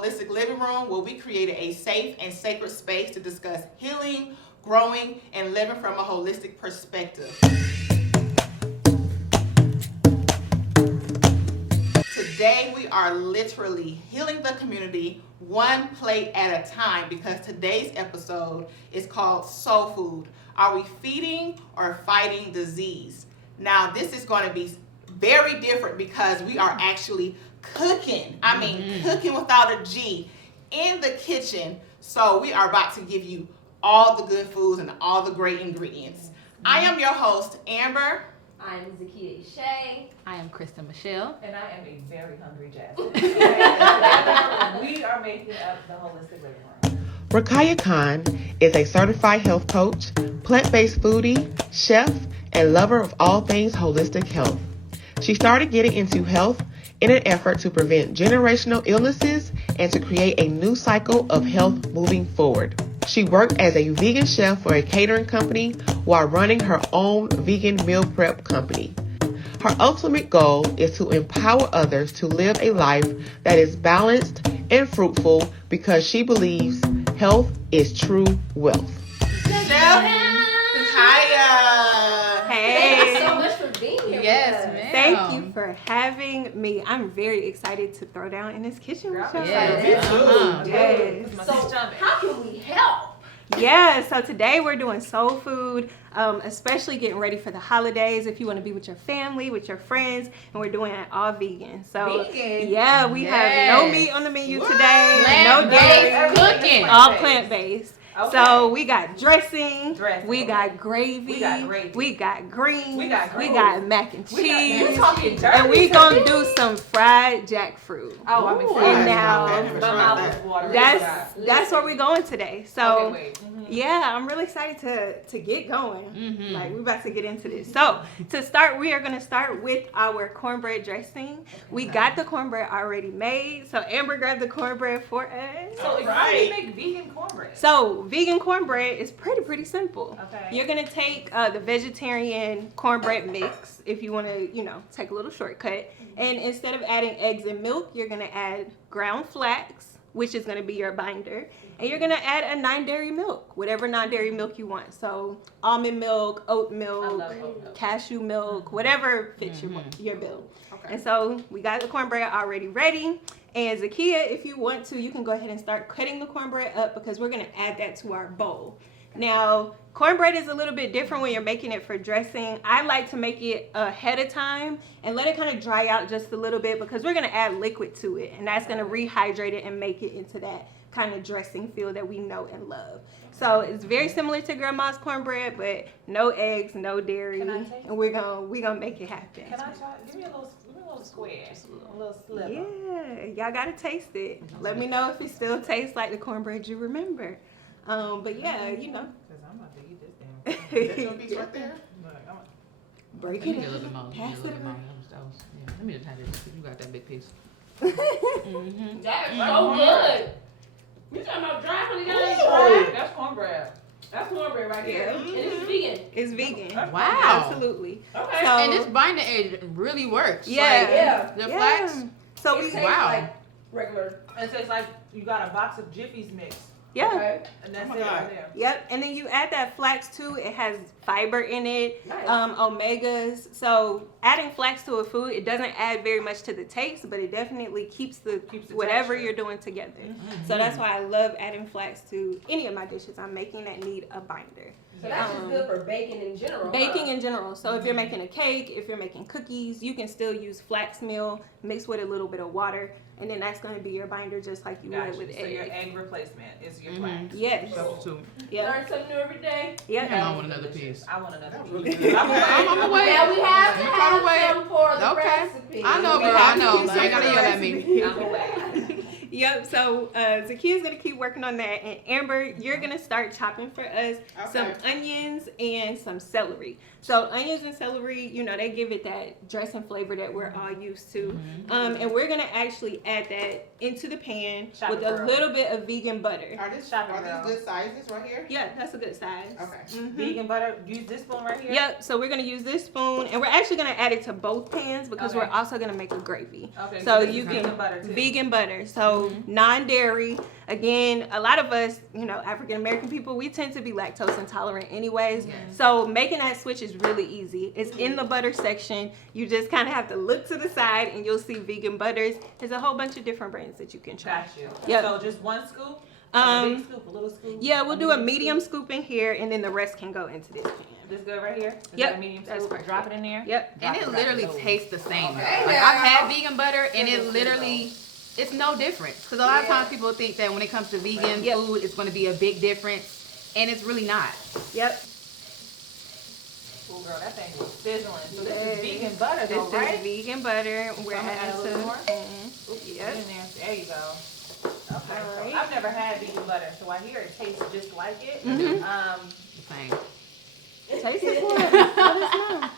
Holistic Living Room, where we created a safe and sacred space to discuss healing, growing, and living from a holistic perspective. Today, we are literally healing the community one plate at a time, because today's episode is called Soul Food. Are we feeding or fighting disease? Now, this is going to be very different because we are actually cooking. Cooking without a G in the kitchen. So we are about to give you all the good foods and all the great ingredients. I am your host, Amber. I am Kiyyah Shay. I am Krista Michelle. And I am a very hungry Jasmine. Together, we are making up the Holistic Living Room. Kiyyah Khan is a certified health coach, plant-based foodie, chef, and lover of all things holistic health. She started getting into health in an effort to prevent generational illnesses and to create a new cycle of health moving forward. She worked as a vegan chef for a catering company while running her own vegan meal prep company. Her ultimate goal is to empower others to live a life that is balanced and fruitful, because she believes health is true wealth. Chef Kiyyah. Thank you so much for being here. Yes, with us. ma'am. Thank you for having me. I'm very excited to throw down in this kitchen with y'all. Yes. Yes. So, how can we help? Yeah, so today we're doing soul food, especially getting ready for the holidays. If you want to be with your family, with your friends, and we're doing it all vegan. So Vegan? yeah, we have no meat on the menu today, no Plant-based dairy, cooking. all plant-based. Okay. So we got dressing, Dressing, we okay. got gravy, We got gravy. we got greens, We got we greens. got mac and You're cheese, talking dirty. and we gonna do some fried jackfruit. Oh, I'm excited. And now Okay, My try mouth that. is watering. that's where we're going today. So Okay, wait. yeah, I'm really excited to get going. Like, we're about to get into this. So to start, we are gonna start with our cornbread dressing. We got the cornbread already made. So Amber grabbed the cornbread for us. So, how do you make vegan cornbread? So vegan cornbread is pretty simple. Okay. You're gonna take the vegetarian cornbread mix if you want to, take a little shortcut. And instead of adding eggs and milk, you're gonna add ground flax, which is gonna be your binder. And you're gonna add a non-dairy milk, whatever non-dairy milk you want. So almond milk, oat milk, I love oat milk. cashew milk, whatever fits your bill. Okay. And so we got the cornbread already ready. And Kiyyah, if you want to, you can go ahead and start cutting the cornbread up, because we're gonna add that to our bowl. Now, cornbread is a little bit different when you're making it for dressing. I like to make it ahead of time and let it kind of dry out just a little bit, because we're gonna add liquid to it, and that's gonna rehydrate it and make it into that kind of dressing feel that we know and love. So it's very similar to grandma's cornbread, but no eggs, no dairy, Can I taste and we're gonna make it happen. Can I try? Give me a little square. A little sliver. Yeah, y'all gotta taste it. Let me know if it still tastes like the cornbread you remember. But yeah, Because I'm about to eat this damn. That's your piece right there. Look, break Let it me get a little bit up, more. pass it around. Yeah, let me just have this. You got that big piece. That's so good. You talking about dry honey? That ain't Ooh, dry. that's cornbread. That's cornbread right Yeah. here. And it's vegan. It's vegan. Wow. Absolutely. Okay. So, And this binder aid really works. Yeah. Like, Yeah. the yeah. flax. So It we, tastes wow. like regular. It tastes like you got a box of Jiffy's mix. yeah. Okay. And that's Oh my it God. right there. Yep, and then you add that flax too. It has fiber in it, Nice. omegas. So adding flax to a food, it doesn't add very much to the taste, but it definitely keeps the whatever texture. you're doing together. So that's why I love adding flax to any of my dishes I'm making that need a binder. So that's just good for baking in general. Baking in general. So if you're making a cake, if you're making cookies, you can still use flax meal mixed with a little bit of water, and then that's going to be your binder just like you Gotcha. would with So your egg. egg replacement is your flax. Yes. Substitute. Yep. Learn something new every day. Yep. I want another piece. I want another That was piece. really good. I'm away. Now we have to You gotta have wait. some for the Okay. recipe. I know, We girl. have I to know. use You ain't gotta some yell for at the me. I'm away. Yep, so Zakiyah's gonna keep working on that, and Amber, you're gonna start chopping for us some onions and some celery. So onions and celery, they give it that dressing flavor that we're all used to. And we're gonna actually add that into the pan Chop with it a girl. little bit of vegan butter. Are these Shopping girl. good sizes right here? Yeah, that's a good size. Okay. Mhm. Vegan butter. Use this spoon right here. Yep, so we're gonna use this spoon, and we're actually gonna add it to both pans because Okay. we're also gonna make a gravy. Okay. So this you is can vegan butter too. vegan butter. So non-dairy. Again, a lot of us, African American people, we tend to be lactose intolerant anyways. So making that switch is really easy. It's in the butter section. You just kind of have to look to the side and you'll see vegan butters. There's a whole bunch of different brands that you can try. Got you. Yep. So just one scoop? A big scoop, a little scoop? Yeah, we'll do a medium scoop in here and then the rest can go into this pan. This good right here? Is Yep, that a medium that's scoop? perfect. Drop it in there? Yep. And it Drop literally low. tastes the same. Okay. Like I've had vegan butter and it literally, it's no different. Because a lot of times people think that when it comes to vegan Yep. food, it's going to be a big difference. And it's really not. Yep. Oh, girl, that thing was sizzling. So this Yes. is vegan butter, This though, right? is vegan butter. We're I'm gonna add a adding little to. more? Mhm. Yep. Put it in there. There you go. Okay. Alright. So I've never had vegan butter, so I hear it tastes just like it. Mhm. Same. Taste it for it. Let us know.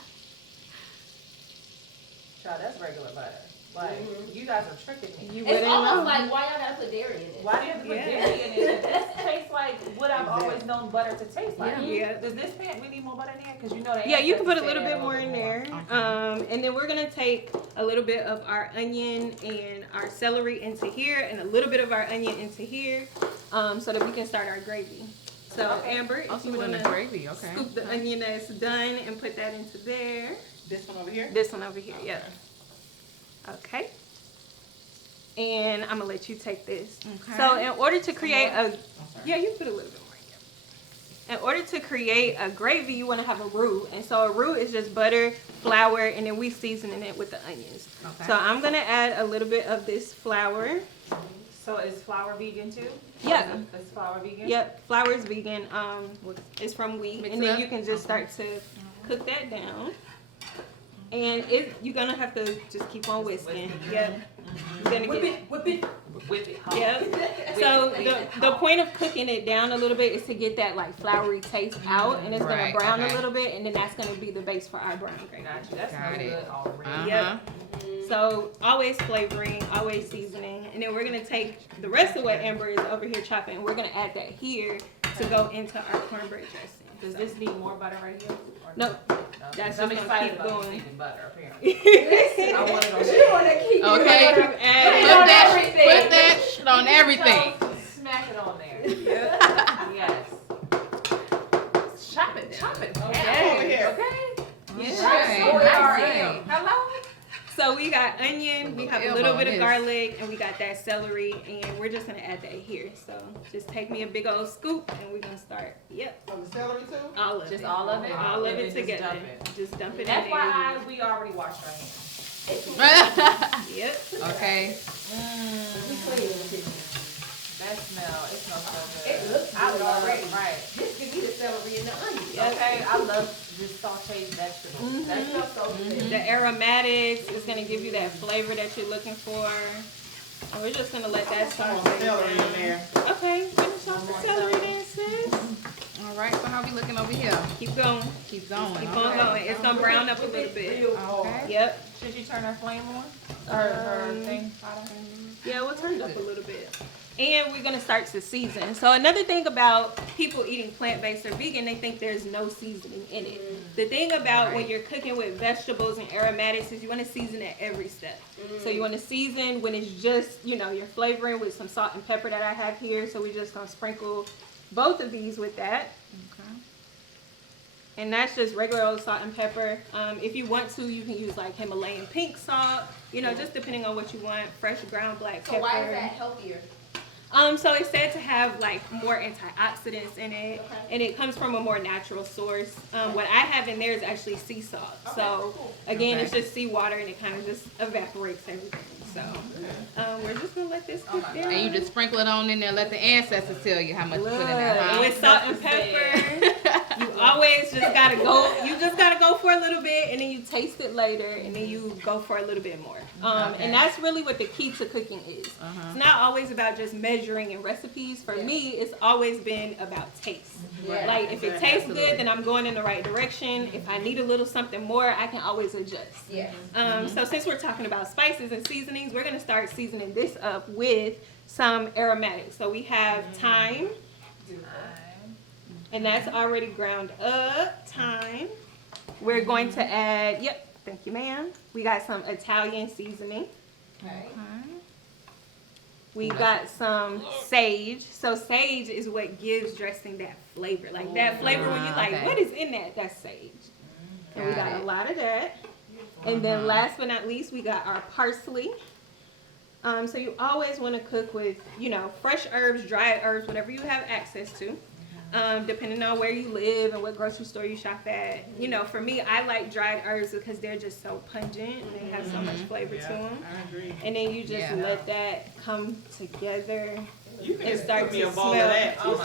Child, that's regular butter. Like, you guys are tricking me. You It's wouldn't almost know. like why y'all gotta put dairy in it. Why do you have to put Yeah. dairy in it? This tastes like what I've always known butter to taste like. Yeah. Does this pan, we need more butter in there? Because you know that. Yeah, you can put a little bit more in there. Okay. And then we're gonna take a little bit of our onion and our celery into here and a little bit of our onion into here, so that we can start our gravy. So Okay. Amber, Also, if you we're doing wanna the gravy. Okay. scoop the onion that's done and put that into there. This one over here? This one over here, yep. Okay. And I'm gonna let you take this. Okay. So in order to create a, I'm sorry. yeah, you put a little bit more in there. In order to create a gravy, you want to have a roux. And so a roux is just butter, flour, and then we seasoning it with the onions. Okay. So I'm gonna add a little bit of this flour. So is flour vegan too? Yeah. Is flour vegan? Yep, flour is vegan. It's from wheat, Mix and it then up? you can just start to cook that down. And you're gonna have to just keep on whisking. Yep. You're gonna Whip get it, whip it. Whip it hard. Yep. So the point of cooking it down a little bit is to get that like floury taste out, and it's gonna Right, brown okay. a little bit, and then that's gonna be the base for our brown gravy. Got you. That Got smells it. good already. Uh-huh. Yep. So always flavoring, always seasoning, and then we're gonna take the rest of what Amber is over here chopping, and we're gonna add that here to go into our cornbread dressing. Does this need more butter right here? Or No. That's That's I'm just gonna excited keep about going. vegan butter apparently. Listen, I want it on she wanna keep Okay. it. Put Add on that, everything. put that shit on everything. So, smack it on there. Yep. Yes. Chop it. Chop it. Okay. Over here. Okay. Yeah. Right. Hello. So we got onion, we have a Elbow little bit on of this. garlic, and we got that celery, and we're just gonna add that here. So just take me a big old scoop, and we're gonna start. Yep, Oh, the celery too? all of Just it. all of it? All of And it then just together. dump it. Just dump it in there. FYI, we already washed our hands. Yep. Okay. We clean it. That smell, it smells so good. It looks I good love already. Right. Just give me the celery and the onion. Yep. Okay, I love just sauteed vegetables. That smells so good. The aromatics is gonna give you that flavor that you're looking for. And we're just gonna let that Some start. more celery in there. Okay, finish off the celery then, sis. All right. So how we looking over here? Keep going. Keep going. Keep okay. on going. It's gonna brown up a little bit. Real hard. Okay. Yep. Should you turn our flame on? Her thing? Yeah, we'll turn it up a little bit. And we're gonna start to season. So another thing about people eating plant-based or vegan, they think there's no seasoning in it. The thing about when Right. you're cooking with vegetables and aromatics is you wanna season at every step. So you wanna season when it's just, you're flavoring with some salt and pepper that I have here. So we're just gonna sprinkle both of these with that. Okay. And that's just regular old salt and pepper. If you want to, you can use like Himalayan pink salt, just depending on what you want. Fresh ground black pepper. So why is that healthier? So it's said to have like more antioxidants in it, Okay. and it comes from a more natural source. What I have in there is actually sea salt. So cool. again, Okay. it's just seawater, and it kind of just evaporates everything. So we're just gonna let this cook down. And you just sprinkle it on in there. Let the ancestors tell you how much to put in there. Look, Huh? with salt and pepper. You always just gotta go. You just gotta go for a little bit, and then you taste it later, and then you go for a little bit more. Okay. And that's really what the key to cooking is. It's not always about just measuring in recipes. For me, it's always been about taste. Yeah. Like if it Exactly. tastes good, then I'm going in the right direction. If I need a little something more, I can always adjust. Yeah. So since we're talking about spices and seasonings, we're gonna start seasoning this up with some aromatics. So we have thyme, and that's already ground up. Thyme. We're going to add, thank you, ma'am. We got some Italian seasoning. Okay. We got some sage. So sage is what gives dressing that flavor. Like that flavor when you're like, okay. what is in that? That's sage. And we Got got it. a lot of that. And then last but not least, we got our parsley. So you always want to cook with, fresh herbs, dried herbs, whatever you have access to. Depending on where you live and what grocery store you shop at. For me, I like dried herbs because they're just so pungent. They have so much flavor to them. I agree. And then you just let that come together You can and just start put me to a bowl smell. of that. Oh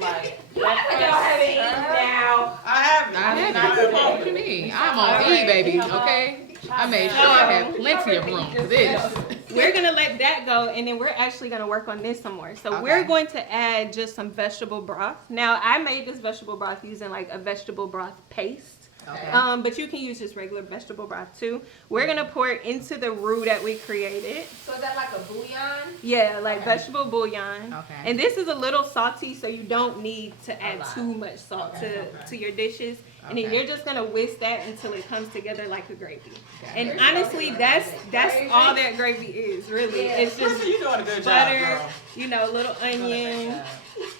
my Like, y'all haven't eaten now. I haven't. I Not haven't. at all. What you mean? I'm on E, baby. Okay. I made sure I had plenty of room for this. We're going to let that go, and then we're actually going to work on this some more. So we're going to add just some vegetable broth. Now, I made this vegetable broth using like a vegetable broth paste. Okay. But you can use just regular vegetable broth too. We're going to pour it into the roux that we created. So is that like a bouillon? Yeah, like vegetable bouillon. Okay. And this is a little salty, so you don't need to add lot. too much salt to your dishes. And then Okay. you're just gonna whisk that until it comes together like a gravy. Got And it. honestly, that's all that gravy is, really. Yeah. It's just You're doing a good job, butter, girl. little onion.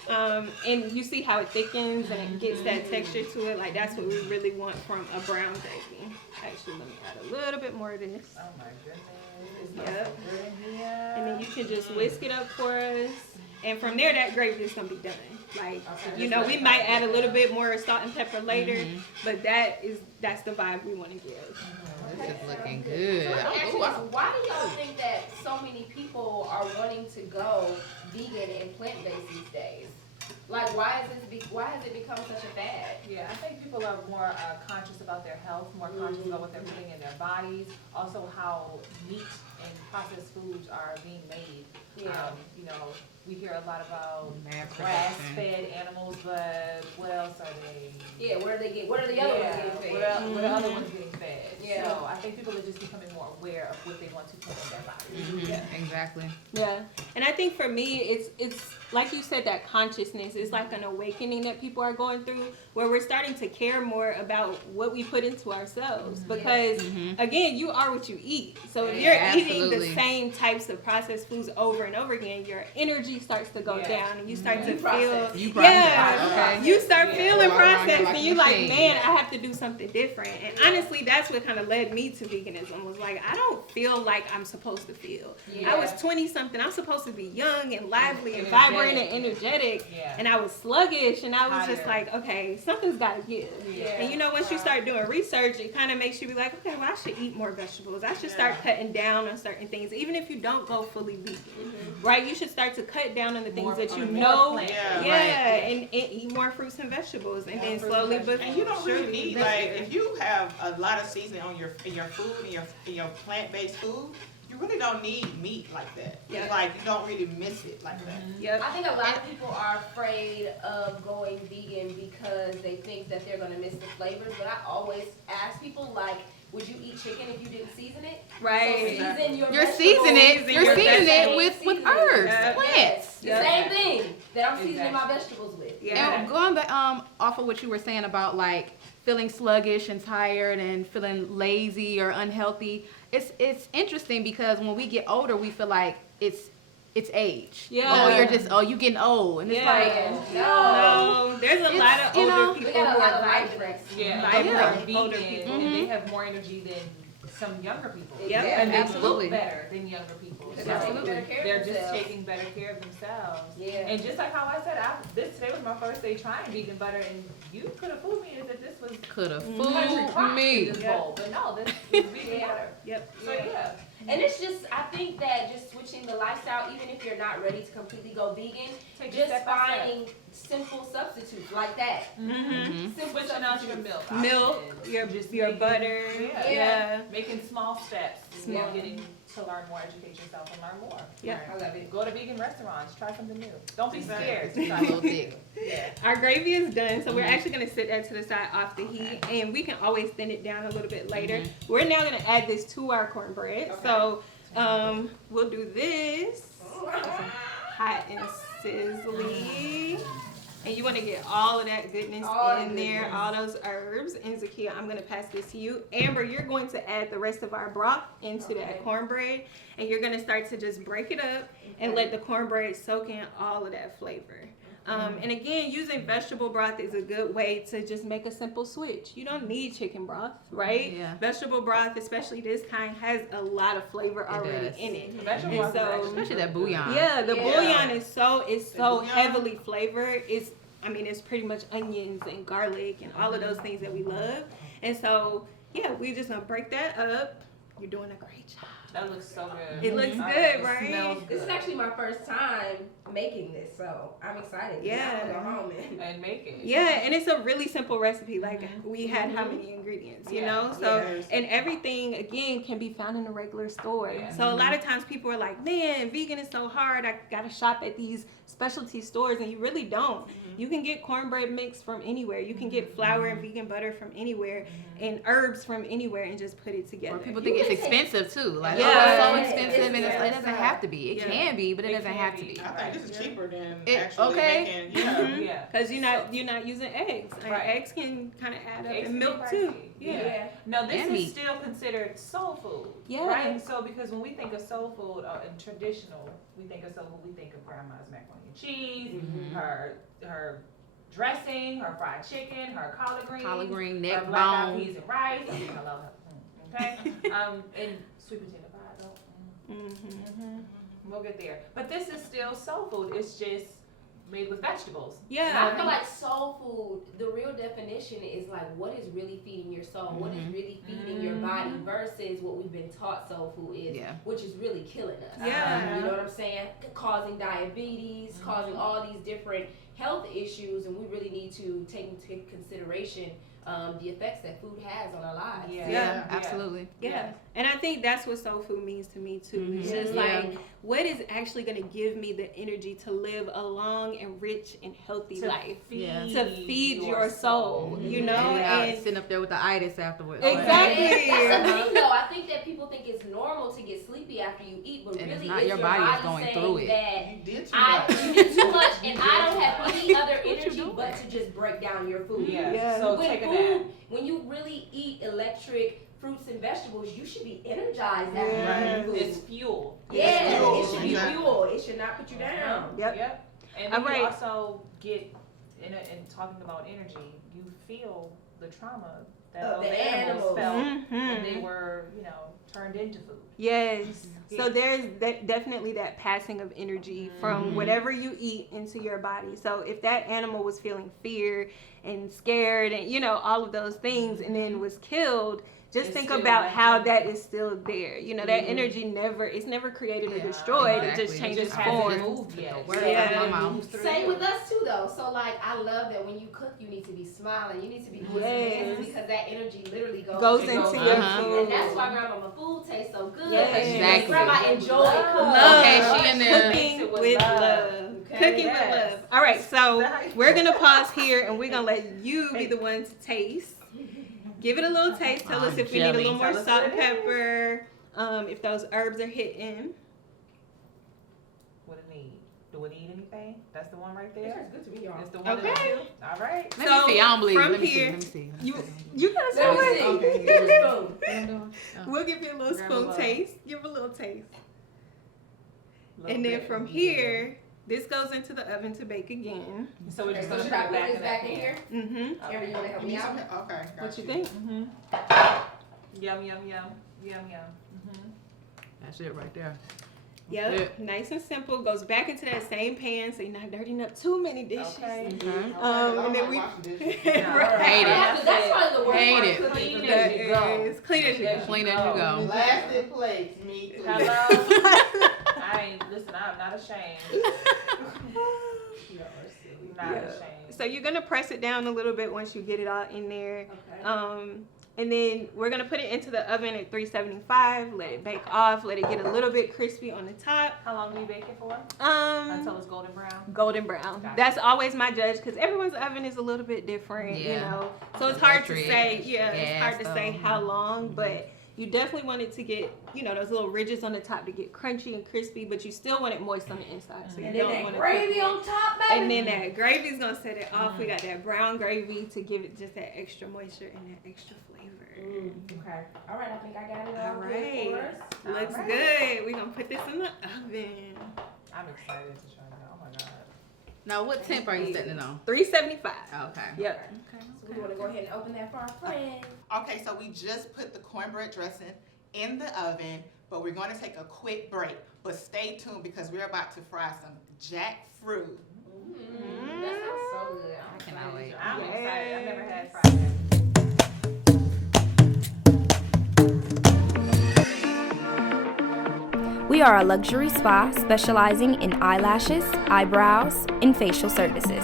And you see how it thickens and it gets that texture to it. Like that's what we really want from a brown gravy. Actually, let me add a little bit more of this. Oh my goodness. Yep. Good in here. And then you can just whisk it up for us. And from there, that gravy is gonna be done. Like, we might add a little bit more salt and pepper later, but that's the vibe we want to give. This is looking good. Let me ask you Ooh, this. Why do y'all think that so many people are wanting to go vegan and plant-based these days? Like, why has it become such a fad? Yeah, I think people are more conscious about their health, more conscious about what they're putting in their bodies, also how meat and processed foods are being made. Yeah. We hear a lot about Mass production. grass-fed animals, but what else are they? Yeah, where are the other ones getting fed? What are other ones getting fed? Yeah. So I think people are just becoming more aware of what they want to put in their bodies. Mhm, exactly. Yeah, and I think for me, it's like you said, that consciousness is like an awakening that people are going through, where we're starting to care more about what we put into ourselves. Because again, you are what you eat. So if you're eating Absolutely. the same types of processed foods over and over again, your energy starts to go down, and you start to feel. You process, Yeah, okay. you start feeling Go around here processed, like and a you're like, machine. man, I have to do something different. And honestly, that's what kind of led me to veganism. Was like, I don't feel like I'm supposed to feel. Yeah. I was 20 something. I'm supposed to be young and lively and vibrant and energetic. Yeah. And I was sluggish, and I was just Tired. like, okay, something's got to give. Yeah. And once you start doing research, it kind of makes you be like, okay, well, I should eat more vegetables. I should start cutting down on certain things, even if you don't go fully vegan, right? You should start to cut down on the things More- that you on more know, plant- and eat more fruits and vegetables, and then slowly but And you don't really surely need, that's like, it. if you have a lot of seasoning on in your food, in your plant-based food, you really don't need meat like that. Yeah. It's like, you don't really miss it like that. Yep. I think a lot of people are afraid of going vegan because they think that they're gonna miss the flavors, but I always ask people, like, would you eat chicken if you didn't season it? Right. So season your You're vegetables. seasoning it. You're seasoning it with Seasoning. herbs, Yeah. plants. The same thing that I'm seasoning my vegetables with. Yeah. And going back off of what you were saying about like feeling sluggish and tired and feeling lazy or unhealthy, it's interesting because when we get older, we feel like it's age. Yeah. You getting old, and it's Yeah. like No, there's a lot of older We people got who a lot are of vibrant. vibrant. Yeah, Vibrant vegan, older people. and they have more energy than some younger people. Yep. And they Absolutely. look better than younger people. They're So taking better care of they're just themselves. taking better care of themselves. Yeah. And just like how I said, today was my first day trying vegan butter, and you could have fooled me as if this was could have country fooled crock in me. this bowl. But no, this is vegan butter. Yep. So yeah. And it's just, I think that just switching the lifestyle, even if you're not ready to completely go vegan, Take it just step by step. finding simple substitutes like that. Mm-hmm. Simple Switching out your substitutes. milk. Milk, options. your making- butter. Yeah. Yeah. Making small steps. Small. And getting to learn more, educate yourself, and learn more. Yeah. I love it. Go to vegan restaurants. Try something new. Don't be scared. It's a little thick. Yeah. Our gravy is done, so we're actually gonna sit that to the side off the heat, and we can always thin it down a little bit later. We're now gonna add this to our cornbread. So we'll do this. Hot and sizzly. And you want to get all of that goodness All in the there, goodness. all those herbs. And Zakiya, I'm going to pass this to you. Amber, you're going to add the rest of our broth into that cornbread. And you're going to start to just break it up and let the cornbread soak in all of that flavor. And again, using vegetable broth is a good way to just make a simple switch. You don't need chicken broth, right? Yeah. Vegetable broth, especially this kind, has a lot of flavor already does. in it. Vegetable And broth is so, actually Especially that bouillon. yeah, the Yeah. bouillon is so bouillon? heavily flavored. It's pretty much onions and garlic and all of those things that we love. And so, yeah, we're just gonna break that up. You're doing a great job. That looks so good. It looks Oh, good, it right? Smells good. This is actually my first time making this, so I'm excited. Yeah. I'm gonna go home And make it. Yeah, and it's a really simple recipe. Like we had how many ingredients, you Yeah. know? So Yes. and everything again can be found in the regular store. Yeah. So a lot of times people are like, "Man, vegan is so hard. I gotta shop at these specialty stores," and you really don't. You can get cornbread mix from anywhere. You can get flour and vegan butter from anywhere, and herbs from anywhere, and just put it together. Or people think it's expensive too. Like, Yeah. oh, it's so Yeah. expensive, and It's it doesn't have to be. It Yeah. can be, but it It doesn't can have to be. be. I think this is cheaper than It- actually okay. making. Yeah. Yeah. Because you're not using eggs. And Right. eggs can kind of add up, Eggs and can be milk too. pricey. Yeah. Yeah. No, this And is meat. still considered soul food. Yeah. Right? So because when we think of soul food and traditional, we think of soul food, we think of grandma's macaroni and cheese, her dressing, her fried chicken, her collard greens, Collard green, her neck black eyed bone. peas and rice. I mean, I love her. Okay? And sweet potato pie though. Mm-hmm. We'll get there. But this is still soul food. It's just made with vegetables. Yeah. I feel like soul food, the real definition is like what is really feeding your soul, what is really feeding your body versus what we've been taught soul food is, Yeah. which is really killing us. Yeah. You know what I'm saying? Causing diabetes, causing all these different health issues, and we really need to take into consideration the effects that food has on our lives. Yeah. Yeah. Absolutely. Yeah. And I think that's what soul food means to me too. It's just Yeah. like, what is actually going to give me the energy to live a long and rich and healthy life? Yeah. To feed your soul, you know? Yeah, And sitting up there with the itis afterwards. Exactly. That's the thing, though. I think that people think it's normal to get sleepy after you eat, but And it's really, not. it's Your your body is body going saying through it. that You did too much. you did too much, and I don't have any other What you energy doing? but to just break down your food. Yeah. Yeah. So When take a nap. when you really eat electric fruits and vegetables, you should be energized after Yeah. eating food. It's fuel. Yeah, fuel, it should be exactly. fuel. It should not put you down. Yep. And All then right. you also get, in talking about energy, you feel the trauma that Of those the animals animals. felt when they were, turned into food. Yes. Yeah. So there's definitely that passing of energy from whatever you eat into your body. So if that animal was feeling fear and scared and all of those things and then was killed, just It's think still about like how that. that is still there. That energy it's never created or Yeah, destroyed. exactly. It just It changes just hasn't form. moved yet. Word Yeah. out my mouth. Same with us too, though. So like, I love that when you cook, you need to be smiling. You need to be doing some dances Yes. because that energy literally Goes it into goes your Uh-huh. food. And that's why grandma food tastes so good. Yes. Because Exactly. grandma enjoyed cooking. Love. Okay, she in there. Cooking Makes it with with love. love. Okay. Cooking Yes. with love. All right, so Exactly. we're gonna pause here and we're gonna let you be the one to taste. Give it a little taste. Tell us if we need a Jelly. little more Tell us salt what and it is. pepper. If those herbs are hitting. What it need? Do it need anything? That's the one right It there? tastes good to me, y'all. It's the one Okay. that all right. Let So, me see. I don't believe it. from Let me here, see. Let me see. You gotta Let me say see. Okay. Give me a spoon. see. We'll give you a little Grab a spoon little. taste. Give a little taste. Little And then bit. from here, this goes into the oven to bake again. So we're Okay, just so gonna should put I it put back this in back that in pan. here? Mm-hmm. Amber, you wanna help You me need out? something? Okay. What got you think? Mm-hmm. Yum, yum, yum. Yum, yum. Mm-hmm. That's it right there. Yep. Nice and simple. Goes back into that same pan so you're not dirtying up too many dishes. Okay. Okay. And then we Washing dishes. Right. Hate it. That's probably the worst Hate part it. of cooking. Clean for That as me. you go. is clean as you go. Clean as you go. Plastic plates, me too. Hello. I'm not ashamed. Not Yeah. ashamed. So you're gonna press it down a little bit once you get it all in there. Okay. And then we're gonna put it into the oven at 375. Let it bake off. Let it get a little bit crispy on the top. How long do you bake it for? Until Um, it's golden brown? golden brown. Gotcha. That's always my judge because everyone's oven is a little bit different, Yeah. So it's hard to Electric, say. Yeah, it's hard to gas say stove. how long, but You definitely want it to get, you know, those little ridges on the top to get crunchy and crispy, but you still want it moist on the inside. So you And don't then want that it gravy on top, baby. And then that gravy's gonna set it off. We got that brown gravy to give it just that extra moisture and that extra flavor. Okay. All right, I think I got it All all good for us. right. Looks All right. good. We're gonna put this in the oven. I'm excited to try that. Oh my god. Now, what temp are you setting it on? 375. Okay. Yep. So we want to go ahead and open that for our friend. Okay, so we just put the cornbread dressing in the oven, but we're going to take a quick break. But stay tuned because we're about to fry some jackfruit. That sounds so good. I cannot wait. I'm Yes. excited. I've never had fried jackfruit. We are a luxury spa specializing in eyelashes, eyebrows, and facial services.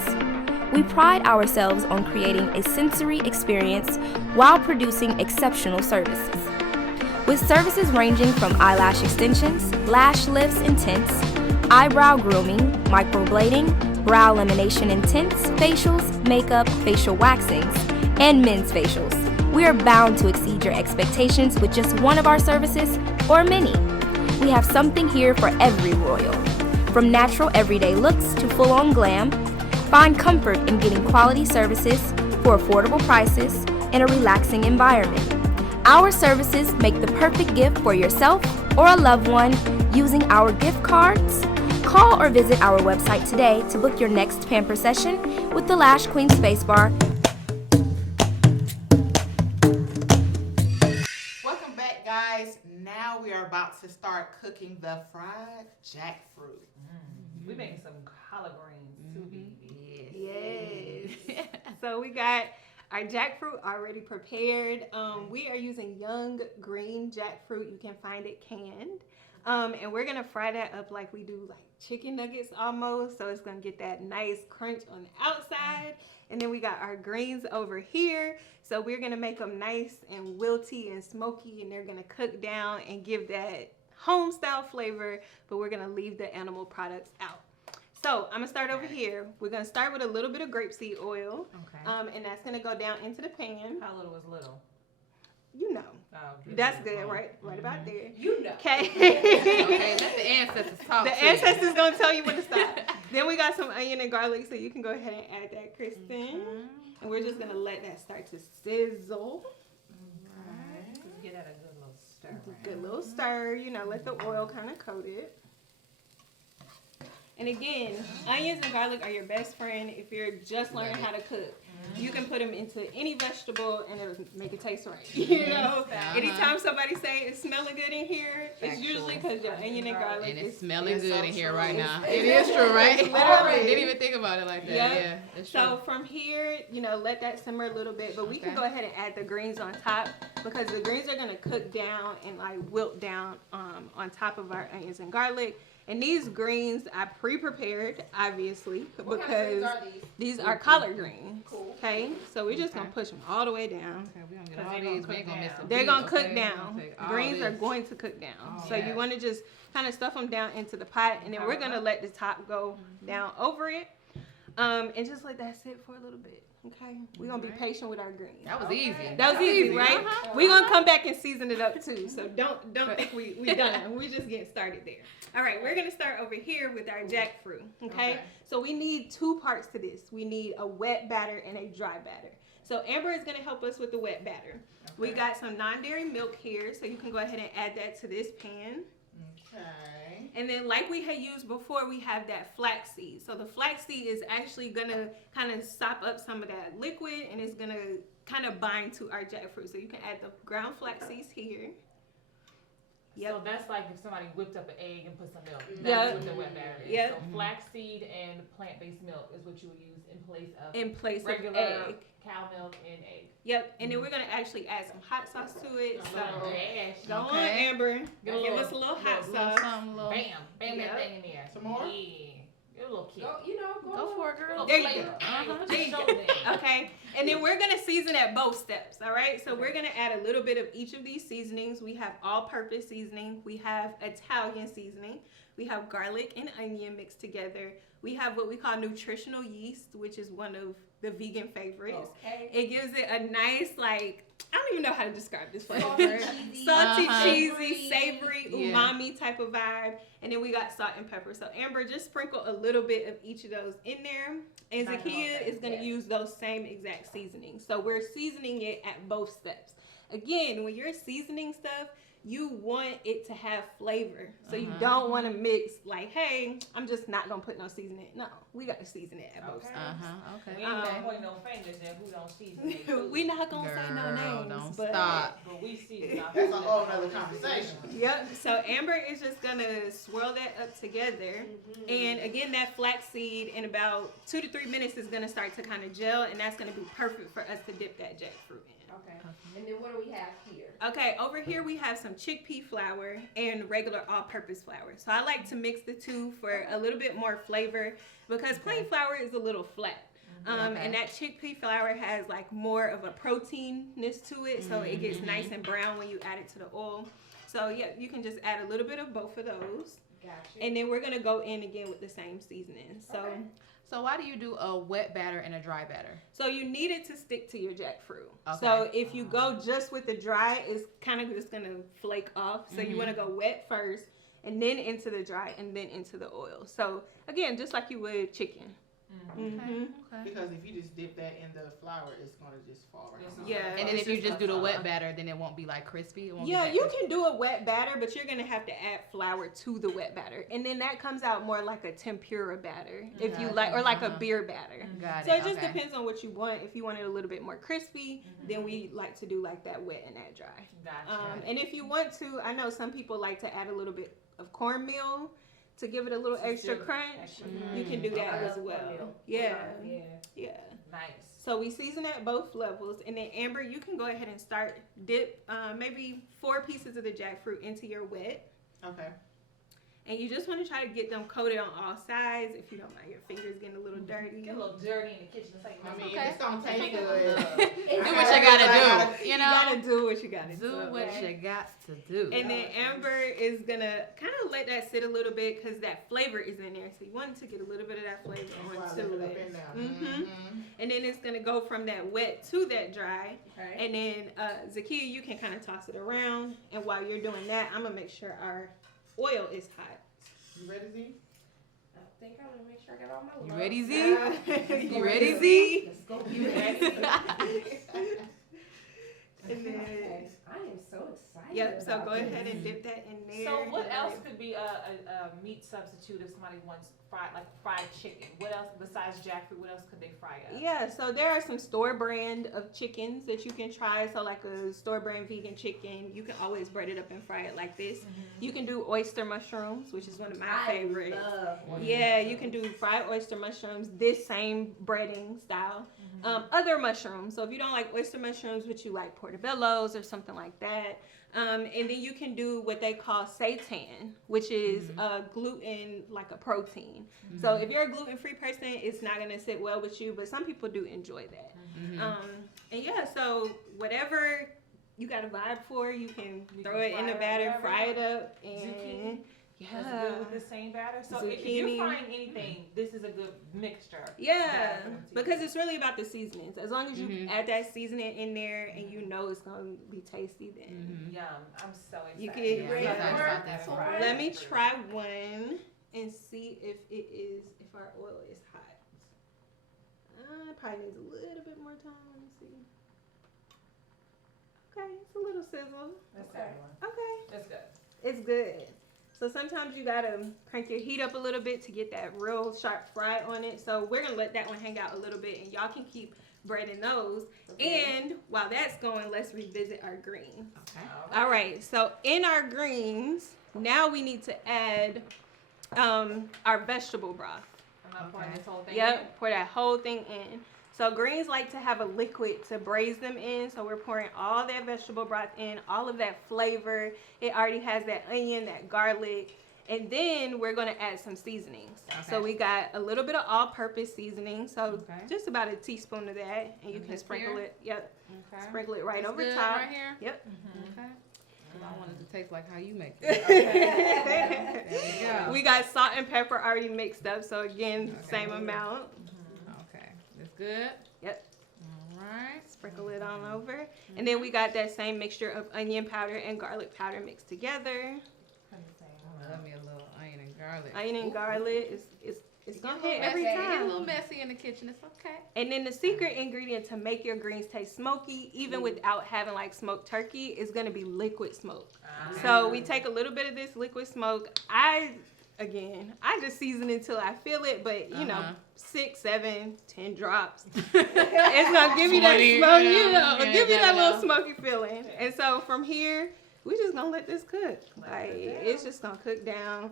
We pride ourselves on creating a sensory experience while producing exceptional services. With services ranging from eyelash extensions, lash lifts and tints, eyebrow grooming, microblading, brow lamination and tints, facials, makeup, facial waxings, and men's facials. We are bound to exceed your expectations with just one of our services or many. We have something here for every royal. From natural everyday looks to full-on glam, find comfort in getting quality services for affordable prices in a relaxing environment. Our services make the perfect gift for yourself or a loved one using our gift cards. Call or visit our website today to book your next pamper session with the Lash Queen Spacebar. Welcome back, guys. Now we are about to start cooking the fried jackfruit. We're making some collard greens too, baby. Yes. So we got our jackfruit already prepared. We are using young green jackfruit. You can find it canned. And we're gonna fry that up like we do like chicken nuggets almost. So it's gonna get that nice crunch on the outside. And then we got our greens over here. So we're gonna make them nice and wilty and smoky, and they're gonna cook down and give that home style flavor, but we're gonna leave the animal products out. So I'm gonna start over here. We're gonna start with a little bit of grapeseed oil. Okay. And that's gonna go down into the pan. How little is little? You know. Oh, That's good, right about there. You know. Okay. Okay, let the ancestors talk. The to you. ancestors gonna tell you when to stop. Then we got some onion and garlic, so you can go ahead and add that, Kristen. And we're just gonna let that start to sizzle. Just get that a good little stir. Good little stir, you know, let the oil kind of coat it. And again, onions and garlic are your best friend if you're just learning how to cook. You can put them into any vegetable and it'll make it taste right. You know, anytime somebody say it's smelling good in here, it's usually because your onion and garlic And is it's smelling good so in here true. right now. It is true, right? Literally. Didn't even think about it like that. Yep. Yeah, it's true. So from here, you know, let that simmer a little bit, but we can Okay. go ahead and add the greens on top because the greens are gonna cook down and like wilt down on top of our onions and garlic. And these greens I pre-prepared, obviously, What kind of greens because are these? these are collard greens. Cool. Okay, so we're just gonna push them all the way down. Okay, we gonna get 'Cause all they gonna these. We cook ain't gonna miss down. a They're beat, gonna okay? cook We're down. gonna take all Greens are this. going to cook down. Oh, So yeah. you want to just kind of stuff them down into the pot, and then we're gonna let the top go down over it, and just let that sit for a little bit. Okay, we're gonna be patient with our greens. That was easy. That was easy, right? Uh-huh. We're gonna come back and season it up too. So don't think we done. We just getting started there. All right, we're gonna start over here with our jackfruit. Okay? Okay. So we need two parts to this. We need a wet batter and a dry batter. So Amber is gonna help us with the wet batter. We got some non-dairy milk here, so you can go ahead and add that to this pan. Okay. And then like we had used before, we have that flaxseed. So the flaxseed is actually gonna kind of sop up some of that liquid and it's gonna kind of bind to our jackfruit. So you can add the ground flax seeds here. Yep. So that's like if somebody whipped up an egg and put some milk. That's Yep. what the wet batter is. Yep. So flaxseed and plant-based milk is what you would use in place of In place regular of egg. cow milk and egg. Yep. And then we're gonna actually add some hot sauce to it. A So little dash. go on, Okay. Amber. Give a Give little- us a little hot Little sauce. something, little. Bam, bam Yep. that thing in there. Some more? Yeah. Give it a little kick. Go, you know, Go for it, girl. There you Flavor. go. Uh-huh. There you Show go. them. Okay. And then we're gonna season at both steps, all right? So we're gonna add a little bit of each of these seasonings. We have all-purpose seasoning, we have Italian seasoning, we have garlic and onion mixed together. We have what we call nutritional yeast, which is one of the vegan favorites. Okay. It gives it a nice, like, I don't even know how to describe this flavor. Cheesy, Salty, savory. cheesy, savory, Yeah. umami type of vibe. And then we got salt and pepper. So Amber, just sprinkle a little bit of each of those in there. And Not Kiyyah all is going to yes. use those same exact seasonings. So we're seasoning it at both steps. Again, when you're seasoning stuff, you want it to have flavor. So you don't want to mix like, hey, I'm just not going to put no seasoning. No, we got to season it at both Okay. steps. Okay. We ain't gonna point no fingers at who don't season their food. We not going to say no Girl, names. don't but stop. But we season our That's food. a whole nother conversation. Yep. So Amber is just gonna swirl that up together, and again, that flaxseed in about 2 to 3 minutes is gonna start to kind of gel, and that's gonna be perfect for us to dip that jackfruit in. Okay. And then what do we have here? Okay, over here we have some chickpea flour and regular all-purpose flour. So I like to mix the two for a little bit more flavor because plain flour is a little flat. And that chickpea flour has like more of a proteinness to it, so it gets nice and brown when you add it to the oil. So yeah, you can just add a little bit of both of those. Gotcha. And then we're gonna go in again with the same seasoning. So Okay. So why do you do a wet batter and a dry batter? so you need it to stick to your jackfruit. Okay. So if you go just with the dry, it's kind of just gonna flake off. So you wanna go wet first and then into the dry and then into the oil. So again, just like you would chicken. Okay. Because if you just dip that in the flour, it's gonna just fall right off. Yeah. And then if you just do the wet batter, then it won't be like crispy. It won't Yeah, be that you crispy. can do a wet batter, but you're gonna have to add flour to the wet batter, and then that comes out more like a tempura batter, if you like, or like a beer batter. Got So it. it just okay. depends on what you want. If you want it a little bit more crispy, then we like to do like that wet and that dry. Gotcha. And if you want to, I know some people like to add a little bit of cornmeal to give it a little extra crunch. Extra You can do that Okay. as well. Yeah, Yeah. yeah. Nice. So we season at both levels, and then Amber, you can go ahead and start dip maybe 4 pieces of the jackfruit into your wet, Okay. and you just want to try to get them coated on all sides. If you don't mind your fingers getting a little dirty. Get a little dirty in the kitchen. It's like, I mean, Okay. it's gonna taste Make it good. look. Do what you gotta do. You You know, gotta do what you gotta do what you got to do. And then Amber is gonna kind of let that sit a little bit because that flavor is in there. So you want to get a little bit of that flavor That's why I onto lift it up it. in there. Mm-hmm. And then it's gonna go from that wet to that dry. Okay. And then Kiyyah, you can kind of toss it around. And while you're doing that, I'm gonna make sure our oil is hot. You ready, Z? I think I'm gonna make sure I got all my You gloves. ready, Z? You ready, Z? Let's go. You ready? And then, Okay. I am so excited. yep. So about go this. ahead and dip that in there. So what else could be a meat substitute if somebody wants fried chicken? What else besides jackfruit? What else could they fry up? Yeah, so there are some store brand of chickens that you can try. So like a store brand vegan chicken, you can always bread it up and fry it like this. You can do oyster mushrooms, which is one of my favorites. Love Yeah, you can do fried oyster mushrooms, this same breading style. Other mushrooms. So if you don't like oyster mushrooms, but you like portobellos or something like that. And then you can do what they call seitan, which is gluten, like a protein. So if you're a gluten-free person, it's not going to sit well with you, but some people do enjoy that. And yeah, so whatever you got a vibe for, you can throw it in the batter, fry it up, and Zucchini? That's yeah. good with the same batter. So if Zucchini. you're frying anything, this is a good mixture. Yeah, Batter. because it's really about the seasonings. As long as you add that seasoning in there and you know it's going to be tasty, then Yum. I'm so excited. you can. Yeah, Yeah. I'm excited about this one. Let me try one and see if if our oil is hot. Probably needs a little bit more time. Let me see. Okay, it's a little sizzle. That's Okay. good. Okay, That's good. it's good. So sometimes you gotta crank your heat up a little bit to get that real sharp fry on it. So we're gonna let that one hang out a little bit, and y'all can keep breading those. And while that's going, let's revisit our greens. Okay. All right, so in our greens, now we need to add our vegetable broth. I'm not pouring this whole thing in. Yep, pour that whole thing in. So greens like to have a liquid to braise them in. So we're pouring all that vegetable broth in, all of that flavor. It already has that onion, that garlic, And then we're going to add some seasonings. Okay. So we got a little bit of all-purpose seasoning. So Okay. just about a teaspoon of that. And you can This sprinkle here? it. Yep. Okay. Sprinkle it right It's over good top. right here? Yep. Okay. Well, I want it to taste like how you make it. There we go. We got salt and pepper already mixed up. So again, Okay. same amount. Okay. That's good. Yep. All right. Sprinkle it on over. And then we got that same mixture of onion powder and garlic powder mixed together. Love me a little onion and garlic. Onion and Ooh. garlic it's gonna hit every Messy. It get a time. little messy in the kitchen. It's okay. And then the secret ingredient to make your greens taste smoky, even without having like smoked turkey, is gonna be liquid smoke. So we take a little bit of this liquid smoke. I just season it till I feel it, but you know, 6, 7, 10 drops. It's gonna give you that 20, smoke, yeah, give you that yeah. little smoky feeling. And so from here, we just gonna let this cook. Like it's just gonna cook down.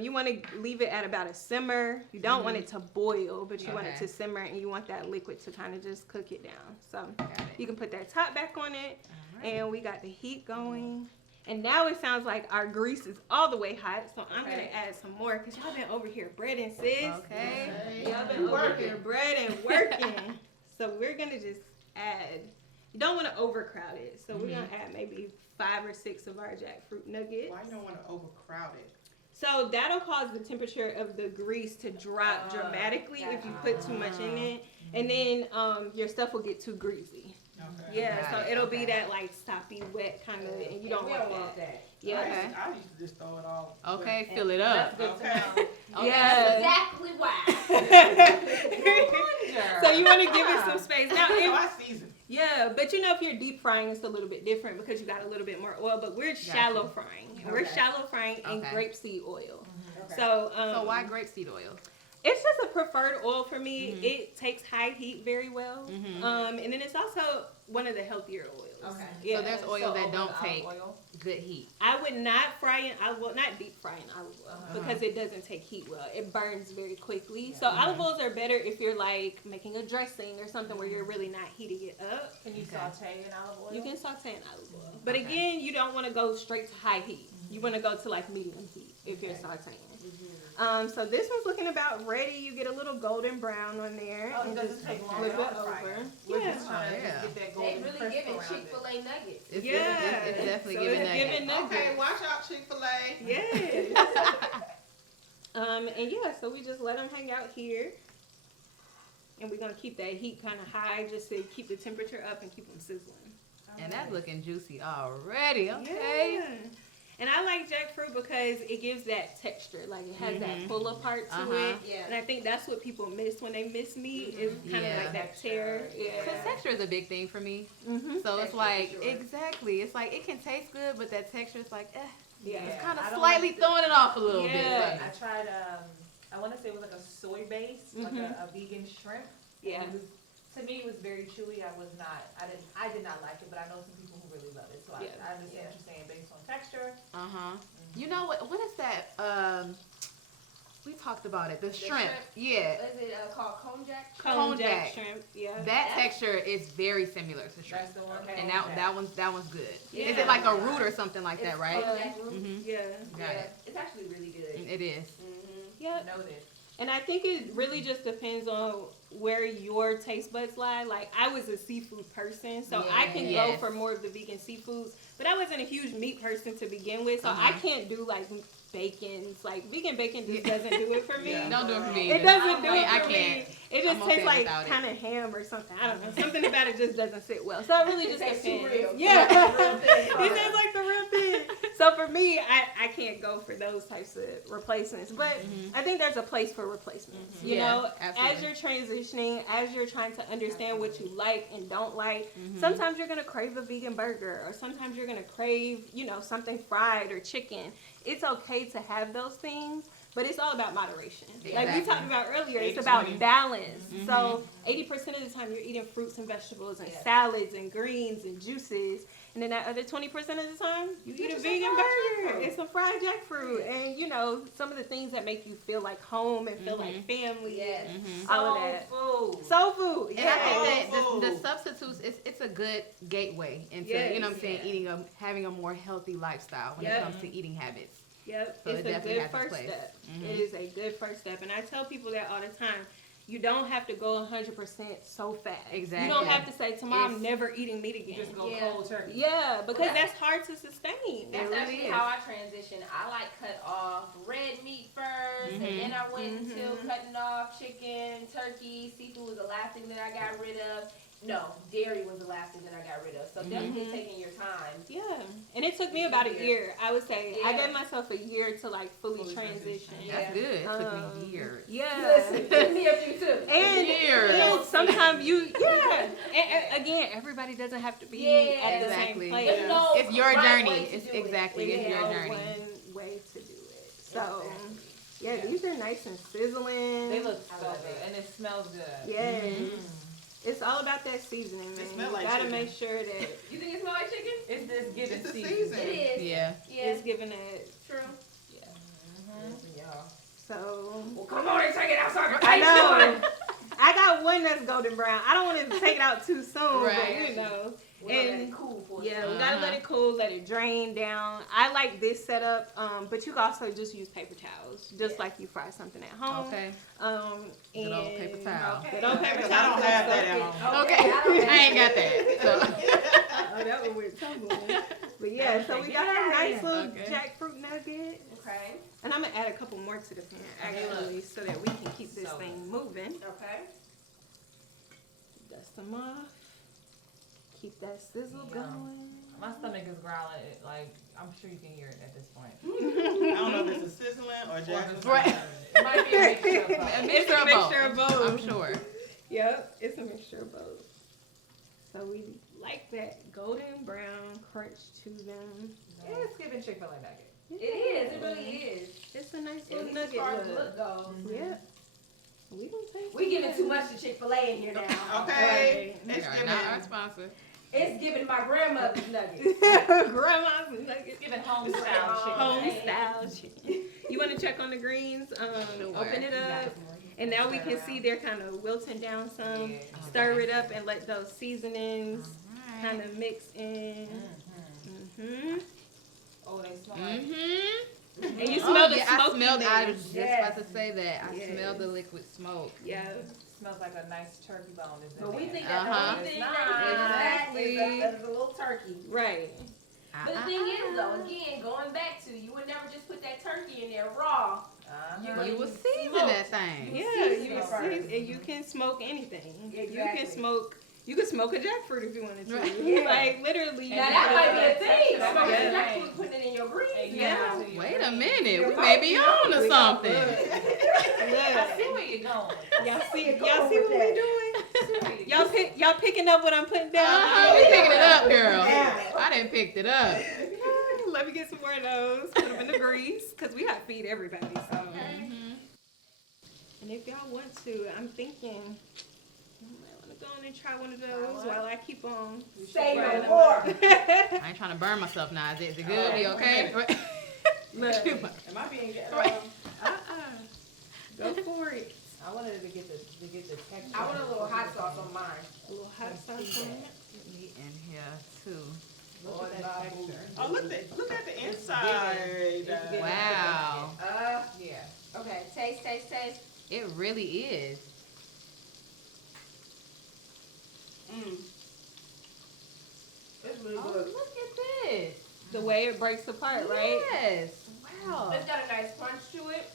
You want to leave it at about a simmer. You don't want it to boil, but you want it Okay. to simmer, and you want that liquid to kind of just cook it down. So Got it. you can put that top back on it, All right. and we got the heat going. And now it sounds like our grease is all the way hot, so I'm gonna add some more because y'all been over here breading, sis. Okay. Y'all been over here breading, working. So we're gonna just add. You don't want to overcrowd it, so we're gonna add maybe 5 or 6 of our jackfruit nuggets. Why you don't want to overcrowd it? So that'll cause the temperature of the grease to drop dramatically if you put too much in it, and then your stuff will get too greasy. Okay. Yeah, Got so it. it'll be that like soppy, wet kind of, and you don't want that. Yeah. Okay. I used to just throw it all. Okay, fill it up. Okay. Okay. Yeah. Exactly why. So you want to give it some space. Now, So if, I season. yeah, but you know if you're deep frying, it's a little bit different because you got a little bit more oil. But we're shallow frying. We're shallow frying in Okay. grapeseed oil. Okay. So, So why grapeseed oil? It's just a preferred oil for me. It takes high heat very well. Mhm. And then it's also one of the healthier oils. Okay. Yeah. So there's oil that don't take oil. good heat. I would not fry in olive oil, not deep fry in olive oil because it doesn't take heat well. It burns very quickly. So olive oils are better if you're like making a dressing or something where you're really not heating it up. Can you saute in olive oil? You can saute in olive oil. But again, you don't want to go straight to high heat. You want to go to like medium heat if you're sauteing. So this one's looking about ready. You get a little golden brown on there. Oh, it and doesn't just take long flip at all it to fry over. it. We're Yeah. just trying to Yeah. get that They golden really crisp giving around Chick-fil-A nuggets. It's, Yeah. it's definitely So giving it's nuggets. giving nuggets. Okay, watch out, Chick-fil-A. Yes. And yeah, so we just let them hang out here. And we're going to keep that heat kind of high just to keep the temperature up and keep them sizzling. And that's looking juicy already. Okay. Yeah. And I like jackfruit because it gives that texture. Like it has that fuller part to it. Yeah. And I think that's what people miss when they miss meat is kind of Yeah. like that tear. Because Yeah. texture is a big thing for me. Mm-hmm. So it's Texture, like, for sure. exactly. It's like, it can taste good, but that texture is like, Yeah. it's kind I of don't slightly like throwing it off a little Yeah. bit. I tried, I want to say it was like a soy base, like a vegan shrimp. Yeah. And it was, to me, it was very chewy. I did not like it, but I know some people who really love it. So Yeah. I understand what you're saying based on texture. Uh-huh. You know what is that? We talked about it. The shrimp. shrimp? Yeah. Is it called konjac? Konjac. Konjac shrimp. Yeah. That texture is very similar to shrimp. That's the one. And that one's good. Is Yeah. it like a root or something like that, right? Konjac root. Mm-hmm. Yeah. Got Yeah, it. it's actually really good. It is. Yeah. Noted. And I think it really just depends on where your taste buds lie. Like, I was a seafood person, so I can go Yes. for more of the vegan seafoods. But I wasn't a huge meat person to begin with, so I can't do, like, bacons. Like, vegan bacon just doesn't do it for me. Don't do it for me. It either. doesn't do it I for can't. me. It just I'm tastes okay like without it. kind of ham or something. I don't know. Something about it just doesn't sit well. So it really just tastes too depends. real. Yeah. Real thing. It tastes like the real thing. So for me, I can't go for those types of replacements. But I think there's a place for replacements. You Yeah, know, absolutely. as you're transitioning, as you're trying to understand what you like and don't like, sometimes you're going to crave a vegan burger or sometimes you're going to crave, you know, something fried or chicken. It's okay to have those things. But it's all about moderation. Like we Exactly. talked about earlier, it's 80-20. about balance. So 80% of the time you're eating fruits and vegetables and salads and greens and juices. And then that other 20% of the time, you eat a vegan burger and some fried jackfruit. And, you know, some of the things that make you feel like home and feel like family. Yes. All of that. Food. Soul food. And I Yeah. think that the substitutes, it's a good gateway into, you know what I'm saying, Yes. having a more healthy lifestyle when it Yep. comes to eating habits. Yep, So it it's a definitely good has its first place. step. Mhm. It is a good first step, and I tell people that all the time. You don't have to go 100% so fast. Exactly. You don't have to say tomorrow It's- I'm never eating meat again. Just go Yeah. cold turkey. Yeah, because Okay. that's hard to sustain. That's really actually is. how I transitioned. I like cut off red meat 1st, and then I went into cutting off chicken, turkey, seafood was the last thing that I got rid of. No, dairy was the last thing that I got rid of. So definitely taking your time. Yeah, and it took me about a year. I would say I Yeah. gave myself a year to like fully transition. That's good. It took me years. Yeah. Listen, give me a few too. And sometimes and again, everybody doesn't have to be Yeah. at the Exactly. same place. There's no It's your right journey. way to It's do it. exactly it's your no journey. one way to do it. So yeah, these are nice and sizzling. They look I so love good, it. and it smells good. Yes. It's all about that seasoning, man. smell You like gotta chicken. make sure that You think it smells like chicken? It's this given It's the season. season. It is. Yeah. Yeah. it's giving that. True. Listen, y'all. So Well, come on and take it out so I can I taste know. it. I got one that's golden brown. I don't want to take it out too soon, Right. but you know. We're gonna let And it cool for yeah, you. we gotta let it cool, let it drain down. I like this setup, but you can also just use paper towels, just like you fry something at home. Okay. Good old paper towel. Good old paper Because towel. I don't have that at home. Okay. I don't I ain't got that. So. Oh, that one went tumbling. But yeah, so we got our nice little Okay. jackfruit nugget. Okay. And I'm gonna add a couple more to the pan actually, so that we can keep this So thing moving. Okay. Dust them off. Keep that sizzle Yeah. going. My stomach is growling. Like I'm sure you can hear it at this point. I don't know if it's a sizzling or just. Right. It might be a mixture of both. A It's a mixture of both. I'm sure. Yep, it's a mixture of both. So we like that golden brown crunch to them. Yeah, it's giving Chick-fil-A nugget. It is. It really is. It's a nice At little least as nugget far as look. look goes. Yeah. We don't take We giving too much to Chick-fil-A in here now. Okay. They It's are giving. not our sponsor. It's giving my grandmother's nuggets. Grandma's nuggets. It's giving home style chicken. Home style chicken. You want to check on the greens? Open it up. And now we can see they're kind of wilting down some. Yeah. Stir it up and let those seasonings Alright. kind of mix in. Mm-hmm. Oh, they smell like And you smell the I smoke. smelled. I was in just there. about to say that. I Yes. smelled the liquid smoke. Yeah. smells like a nice turkey bone. Is in But we there. think that Uh-huh. the only thing It's that not. is Exactly. that is a little turkey. Right. But the thing is, though, again, going back to, you would never just put that turkey in there raw. Uh-huh. You will use season smoke. that thing. Yeah, season you it see, first. and you can smoke anything. You Exactly. can smoke. You can smoke a jackfruit if you wanted to. Right. Yeah. Like literally. you Now can that put might it be a on- thing. That Smoking might be a jackfruit, thing. putting it in your greens. And you Yeah. add it to your Wait a greens. minute. We Right. may be on to We something. got I Yeah. see where you're going. Y'all see Go what with we that. doing? Y'all picking up what I'm putting down? Uh-huh, we picking it up, girl. Yeah. I didn't picked it up. Let me get some more of those. Put them in the grease, cause we gotta feed everybody. So, Mhm. and if y'all want to, I'm thinking you might want to go on and try one of those while I keep on. Say frying no them more. up. I ain't trying to burn myself now. Is it good? We okay? Look, Too much. Am I being go for it. I wanted to get the texture. I want a little hot sauce on mine. A little hot sauce on it. Me in here too. Look at that texture. Oh, look at the inside. giving. Wow. Yeah. Okay, taste. It really is. It's really Oh, good. look at this. The way it breaks apart, right? Yes. Wow. It's got a nice crunch to it.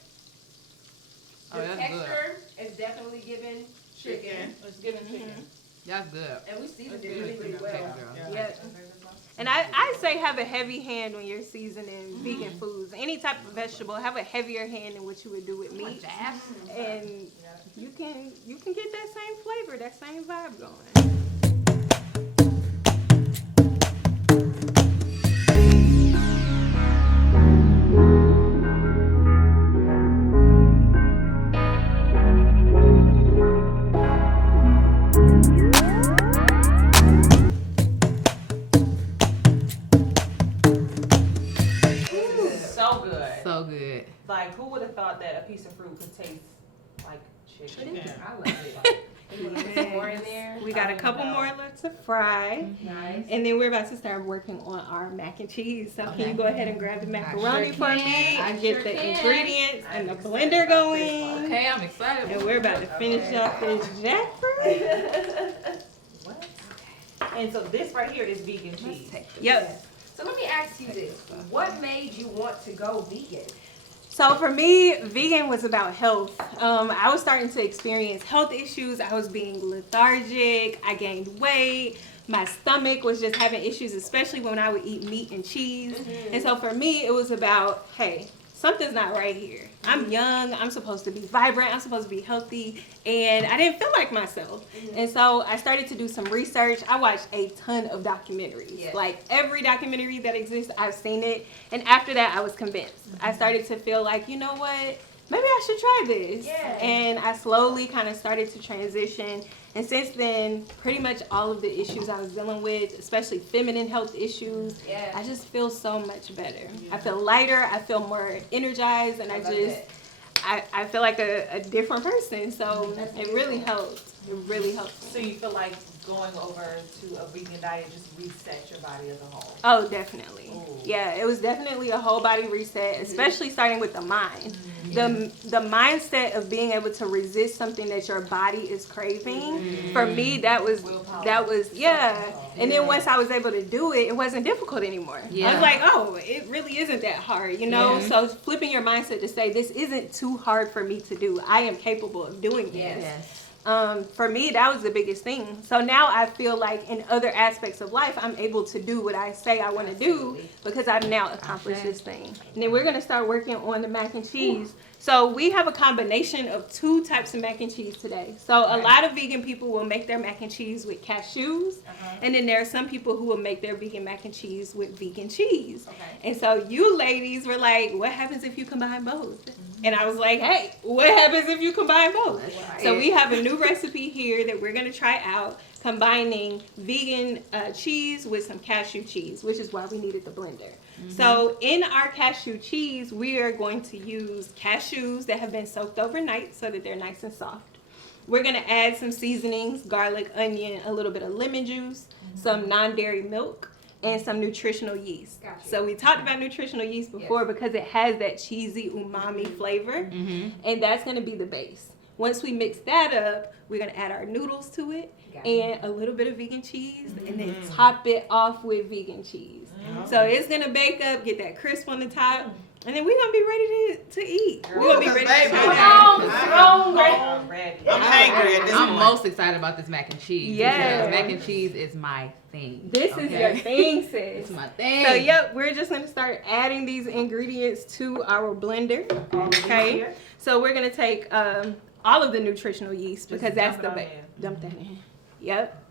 Oh, The that's texture is definitely giving chicken. It's giving chicken. That's good. And we seasoned Okay, it really, really well. Yeah. Yeah. And I say have a heavy hand when you're seasoning vegan foods. Any type of vegetable, have a heavier hand than what you would do with meat. And you can get that same flavor, that same vibe going. So good. So good. Like, who would have thought that a piece of fruit could taste like chicken? Chicken. I love it. You want to put some more in there? We got a couple more left to fry. Nice. And then we're about to start working on our mac and cheese. So can you go ahead and grab the macaroni sure for me can. and I get sure the can. ingredients and the I'm blender excited about this going? Okay, I'm excited. And we're about to finish up this jackfruit. What? And so this right here is vegan cheese. Yep. So let me ask you this. What made you want to go vegan? So for me, vegan was about health. I was starting to experience health issues. I was being lethargic. I gained weight. My stomach was just having issues, especially when I would eat meat and cheese. And so for me, it was about, hey, something's not right here. I'm young. I'm supposed to be vibrant. I'm supposed to be healthy. And I didn't feel like myself. And so I started to do some research. I watched a ton of documentaries. Yes. Like every documentary that exists, I've seen it. And after that, I was convinced. I started to feel like, you know what? Maybe I should try this. Yeah. And I slowly kind of started to transition. And since then, pretty much all of the issues I was dealing with, especially feminine health issues, Yeah. I just feel so much better. I feel lighter, I feel more energized, and I love just, I feel like a different person. So That's it really helped. It really helped So me. you feel like going over to a vegan diet just resets your body as a whole? Oh, definitely. Ooh. Yeah, it was definitely a whole body reset, especially starting with the mind. The mindset of being able to resist something that your body is craving, for me, that was, yeah. And then once I was able to do it, it wasn't difficult anymore. I Yeah. was like, oh, it really isn't that hard, you know? Yeah. So flipping your mindset to say, this isn't too hard for me to do. I am capable of doing this. Yes. For me, that was the biggest thing. So now I feel like in other aspects of life, I'm able to do what I say I want to do because I've now accomplished this thing. And then we're going to start working on the mac and cheese. So we have a combination of 2 types of mac and cheese today. So a lot of vegan people will make their mac and cheese with cashews. And then there are some people who will make their vegan mac and cheese with vegan cheese. Okay. And so you ladies were like, what happens if you combine both? And I was like, hey, what happens if you combine both? So we have a new recipe here that we're going to try out, combining vegan cheese with some cashew cheese, which is why we needed the blender. So in our cashew cheese, we are going to use cashews that have been soaked overnight so that they're nice and soft. We're going to add some seasonings, garlic, onion, a little bit of lemon juice, some non-dairy milk, and some nutritional yeast. Gotcha. So we talked about nutritional yeast before because it has that cheesy umami flavor, and that's going to be the base. Once we mix that up, we're going to add our noodles to it and a little bit of vegan cheese, and then top it off with vegan cheese. So it's going to bake up, get that crisp on the top, and then we're going to be ready to eat. We're going to be ready to try that. Already. I'm hangry at this I'm point. most excited about this mac and cheese. Yeah. because mac and cheese is my thing. This is okay? your thing, sis. It's my thing. So, yep, we're just going to start adding these ingredients to our blender. Okay. So we're going to take all of the nutritional yeast because that's the base. Dump that in. Yep.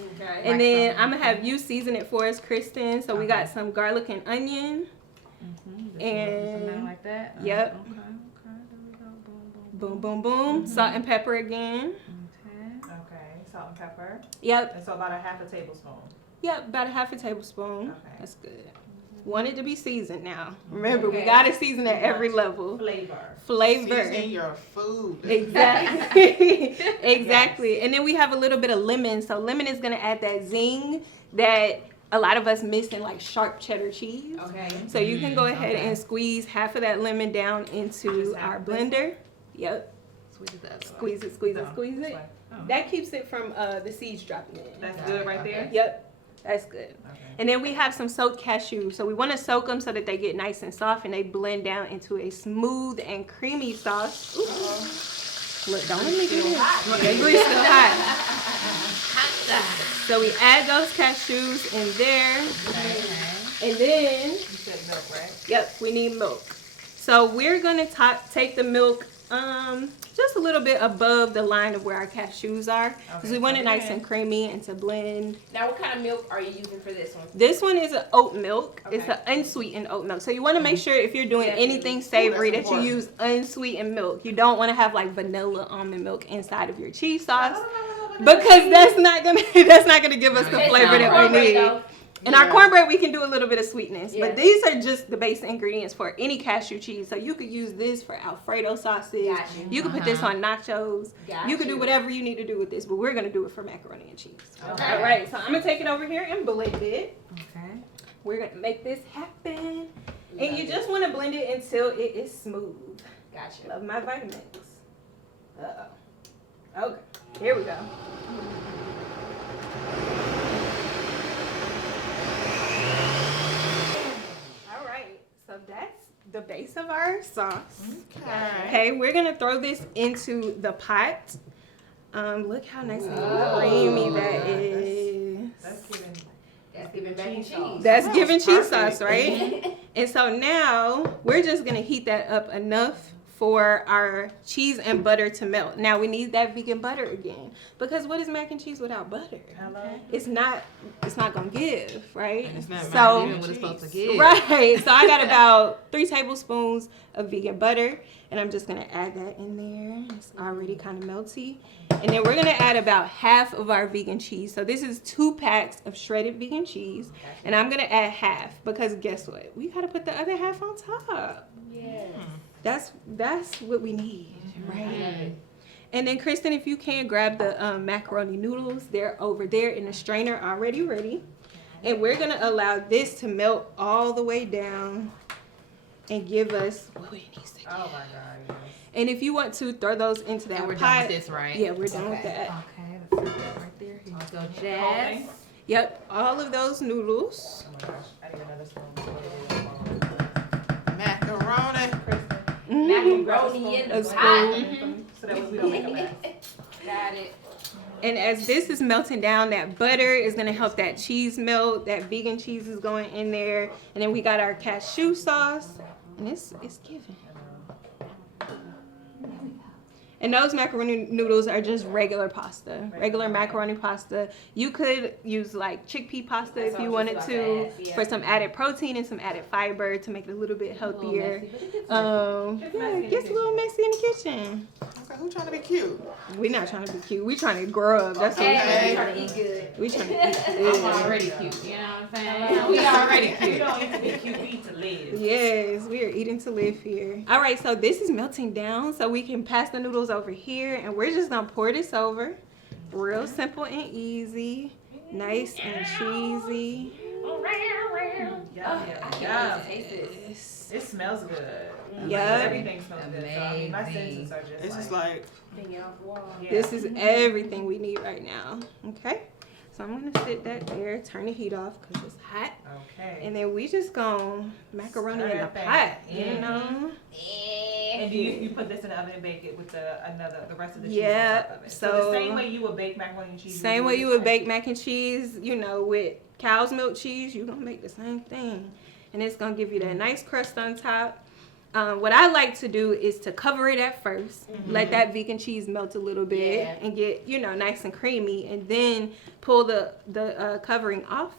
Okay. And then I'm going to have you season it for us, Kristen. So we got some garlic and onion. And like that. yep. Okay. There we go. Boom, boom, boom. Salt and pepper again. Okay, salt and pepper. Yep. And so about a half a tablespoon. Yep. About a half a tablespoon. Okay. That's good. Want it to be seasoned now. Remember, we Okay. got to season at every level. Flavor. Season your food. Exactly. Exactly. And then we have a little bit of lemon. So lemon is going to add that zing that a lot of us miss in like sharp cheddar cheese. Okay. So you can go ahead and squeeze half of that lemon down into our blender. Yep. Squeeze it, squeeze it, squeeze it. That keeps it from the seeds dropping in. That's good right there? Yep. That's good. And then we have some soaked cashews. So we want to soak them so that they get nice and soft and they blend down into a smooth and creamy sauce. Ooh. Look, don't let me do this. That grease is hot. So we add those cashews in there. And then, You said milk, right? yep, we need milk. So we're going to take the milk just a little bit above the line of where our cashews are. Because we want it nice and creamy and to blend. Now, what kind of milk are you using for this one? This one is an oat milk. Okay. It's an unsweetened oat milk. So you want to make sure if you're doing anything savory that you use unsweetened milk. You don't want to have like vanilla almond milk inside of your cheese sauce because that's not gonna give us the flavor that we need. And our Yeah. cornbread, we can do a little bit of sweetness. Yeah. But these are just the base ingredients for any cashew cheese. So you could use this for Alfredo sauces. Got you. You can put this on nachos. Got You can do you. whatever you need to do with this. But we're going to do it for macaroni and cheese. Okay. All right. So I'm going to take it over here and blend it. Okay. We're going to make this happen. And Love you it. just want to blend it until it is smooth. Gotcha. Love my vitamins. Uh-oh. Okay. Here we go. All right. So that's the base of our sauce. Okay. Okay, we're gonna throw this into the pot. Look how nice and Oh. creamy that is. That's giving. That's giving mac and Cheese sauce. cheese. That's That giving was cheese perfect. sauce, right? And so now we're just gonna heat that up enough for our cheese and butter to melt. Now we need that vegan butter again, because what is mac and cheese without butter? Hello. It's not gonna give, right? And it's not So Even what it's supposed to give. right, so I got about 3 tablespoons of vegan butter, and I'm just gonna add that in there. It's already kind of melty, and then we're gonna add about half of our vegan cheese. So this is 2 packs of shredded vegan cheese, and I'm gonna add half because guess what? We gotta put the other half on top. Yes. That's what we need, I right? love it. And then Kristen, if you can grab the macaroni noodles, they're over there in the strainer already ready. And we're gonna allow this to melt all the way down and give us what it needs to Oh give. my God. Yes. And if you want to throw those into that And we're pot, done with this, right? yeah, we're done with Okay. that. Okay, let's put that right there. Here you go, Jazz. Whole Yep, all of those noodles. Oh my gosh. I need another spoon. Macaroni. Macaroni in A the spoon. pot. So that way we don't make a mess. Got it. And as this is melting down, that butter is gonna help that cheese melt. That vegan cheese is going in there, and then we got our cashew sauce, and it's giving. And those macaroni noodles are just regular pasta, regular macaroni pasta. You could use like chickpea pasta That's if you what I was wanted just to, about to ask, yeah. for some added protein and some added fiber to make it a little bit A little healthier. messy, but it gets Yeah, it gets a little messy in the kitchen. Okay, who trying to be cute? We're not trying to be cute. We're trying to grow up. That's what we're Hey, trying we're to trying do. to eat good. We're trying to eat I'm good. already cute, you know what I'm saying? We already We cute. don't need to be cute, we need to live. Yes, we are eating to live here. All right, so this is melting down, so we can pass the noodles over here, and we're just gonna pour this over. Real simple and easy, nice and cheesy. Yeah, I yeah, can't yeah. wait to taste this. It smells good. Yeah. Everything smells good. So, I mean, my Amazing. senses are just It's just like, like, Hanging off the wall. yeah. This is everything we need right now. Okay, so I'm gonna sit that there, turn the heat off because it's hot, Okay. and then we just gonna macaroni Stir in the that thing pot, you in. know. And do you put this in the oven and bake it with the rest of the cheese Yeah, on top of it? So so- the same way you would bake macaroni and cheese. Same do way this you would way. bake mac and cheese, you know, with cow's milk cheese, you're gonna make the same thing. And it's gonna give you that nice crust on top. What I like to do is to cover it at 1st, let that vegan cheese melt a little bit Yeah. and get, you know, nice and creamy, and then pull the covering off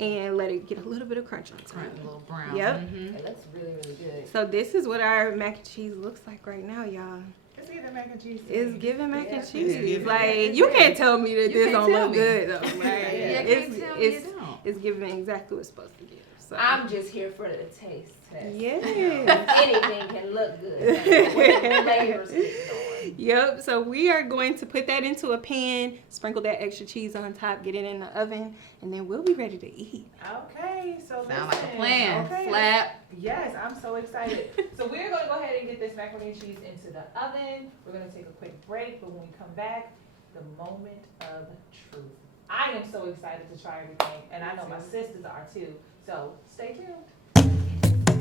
and let it get a little bit of crunch on top. Crunch, a little brown. Yep. Mhm. It looks really, really good. So this is what our mac and cheese looks like right now, y'all. It's either mac and cheese. to It's me. giving mac Yeah. and cheese. giving. Like, you can't tell me that You this can't don't tell look me. good though. Right? Yeah, It's, can't tell me it's, you don't. it's giving exactly what it's supposed to give. So. I'm just here for the taste test. Yes. Anything can look good. What the flavors is Yep. So we are going to put that into a pan, sprinkle that extra cheese on top, get it in the oven, and then we'll be ready to eat. Okay, so Sound like a listen. plan. Okay. Slap. Yes, I'm so excited. So we're gonna go ahead and get this macaroni and cheese into the oven. We're gonna take a quick break, but when we come back, the moment of truth. I am so excited to try everything, and I know my sisters are too. So stay tuned.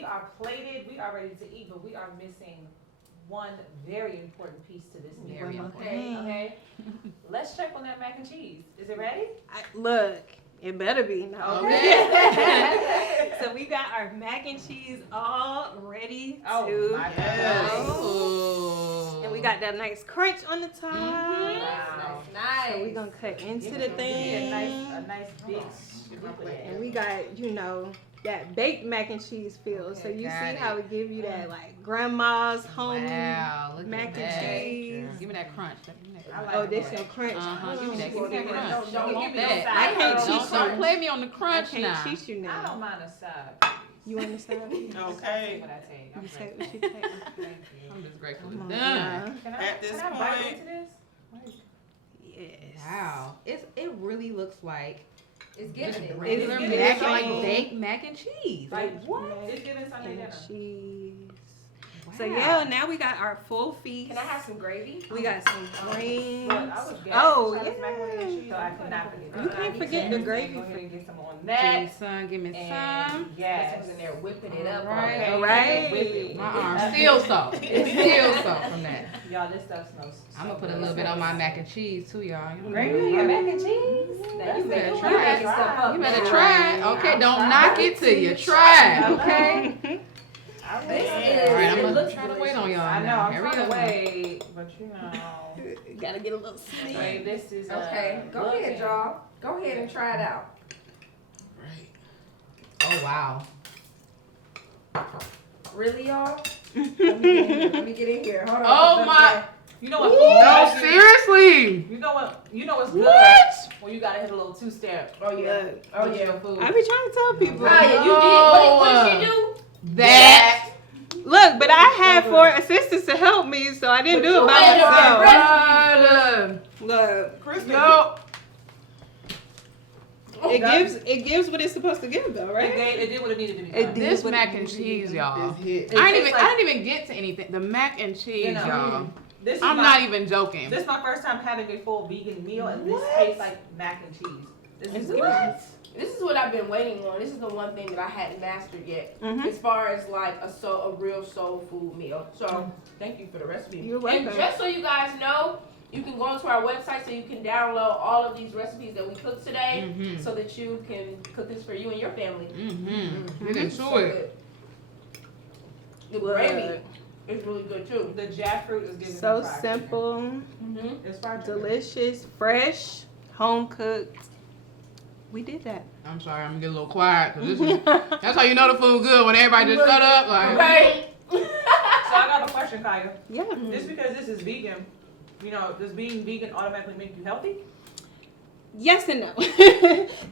we are plated, we are ready to eat, but we are missing one very important piece to this meal. Very Okay. Let's check on that mac and cheese. Is it ready? Look, it better be. No. Okay. So we got our mac and cheese all ready Oh to my Yes. go. Oh. And we got that nice crunch on the top. Wow. Nice. So we're gonna cut into the Give me thing. a nice big scoop of that. And we got, that baked mac and cheese feel. So you got see how it give you that like grandma's home. Wow, look mac at and that. cheese. Give me that crunch. Give me that I crunch. like Oh, this that. your crunch. Uh-huh. Give me that. Give me Don't- that crunch. don't I want give me that. no I can't side. cheat Don't you. play me on the I crunch can't now. cheat you I now. don't mind a side. You understand? Okay. What I take. I'm You say ready. what you take. Thank you. I'm just grateful Come it's on done. now. At this can I bite point- into this? Yes. Wow. It really looks like It's giving it. regular It's mac, giving like something. baked mac and cheese. Like what? Mac It's giving Sunday and dinner. cheese. Wow. So yeah, now we got our full feast. Can I have some gravy? We got some greens. Look, I was gassed. Oh, Try this macaroni and yeah. cheese, so I cannot forget. You can't forget the gravy. Go ahead and get some on Give me that. some. Give me And some. yes. This one's in there whipping it up. Right. Okay. All right. Whip it. My arm still soft. It's still soft from that. Y'all, this stuff smells. I'm gonna put a little bit on my mac and cheese too, y'all. Gravy and mac and cheese. Now you better try try it. stuff up. You better now. try it. Okay, I'll don't try knock it. it till you try it. Okay. This Yeah. is. All right, I'm it gonna looks try to delicious. wait on y'all. I know, now. I'm Here we trying to go. wait, but you know. Gotta get a little sneak. Wait, this is Okay, go ahead, y'all. Go ahead and try it out. Oh wow. Really, y'all? Let me get in here. Hold on. Oh my. You know what? No, seriously. You know what? You know what's good? What? Well, you gotta hit a little two-step. Oh yeah. Look, Oh with yeah. your food. I be trying to tell people. Kiyyah, you did. What did she do? That. Look, but I had 4 assistants to help me, so I didn't do it by had your myself. Look, Kristen, No. it gives what it's supposed to give, though, right? It did what it needed to be. It done. did. This what mac it and is. cheese, y'all. hit. I tastes didn't even get to anything. The mac and cheese, You know. y'all. This is I'm my, not even joking. This is my first time having a full vegan meal, and this What? tastes like mac and cheese. This is delicious. This is what I've been waiting on. This is the one thing that I hadn't mastered yet, Mhm. as far as like a real soul food meal. So thank you for the recipe. You're And welcome. just so you guys know, you can go onto our website so you can download all of these recipes that we cooked today, Mm-hmm. so that you can cook this for you and your family. Mm-hmm. Get into So it. good. The gravy is really good too. The jackfruit is giving So me fried simple, Mm-hmm. chicken. It's fried chicken. delicious, fresh, home cooked. We did that. I'm sorry, I'm gonna get a little quiet because this is. That's how you know the food good when everybody just shut up. Like. Right. So I got a question, Kiyyah. Yeah. Just because this is vegan, does being vegan automatically make you healthy? Yes and no.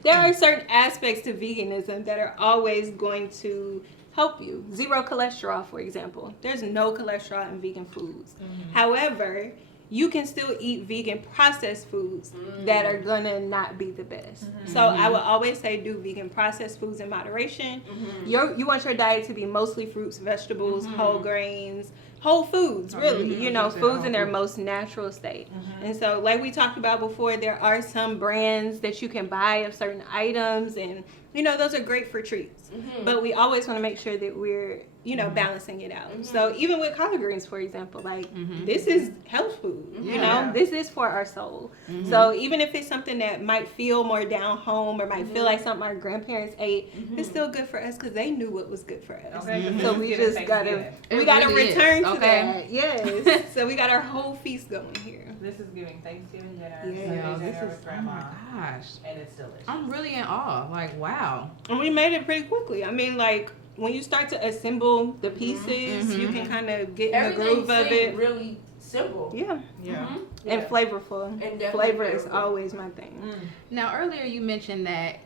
There are certain aspects to veganism that are always going to help you. 0 cholesterol, for example. There's no cholesterol in vegan foods. However, you can still eat vegan processed foods that are gonna not be the best. So I would always say do vegan processed foods in moderation. You want your diet to be mostly fruits, vegetables, whole grains, whole foods, really. Foods in their most natural state. And so, like we talked about before, there are some brands that you can buy of certain items, and those are great for treats. But we always want to make sure that we're balancing it out. So even with collard greens, for example, this is health food. This is for our soul. So even if it's something that might feel more down home or might feel like something our grandparents ate, it's still good for us because they knew what was good for us. Okay. So we just gotta really is, return to okay? that. Yes. So we got our whole feast going here. This is giving Thanksgiving dinner, Yeah, Sunday this dinner is. with Oh grandma, my gosh. and it's delicious. I'm really in awe. Like wow. And we made it pretty quickly. I mean, like, when you start to assemble the pieces, you can kind of get in the Everything groove of seemed it. really simple. Yeah. Yeah. And flavorful. And definitely Flavor is flavorful. always my thing. Now earlier you mentioned that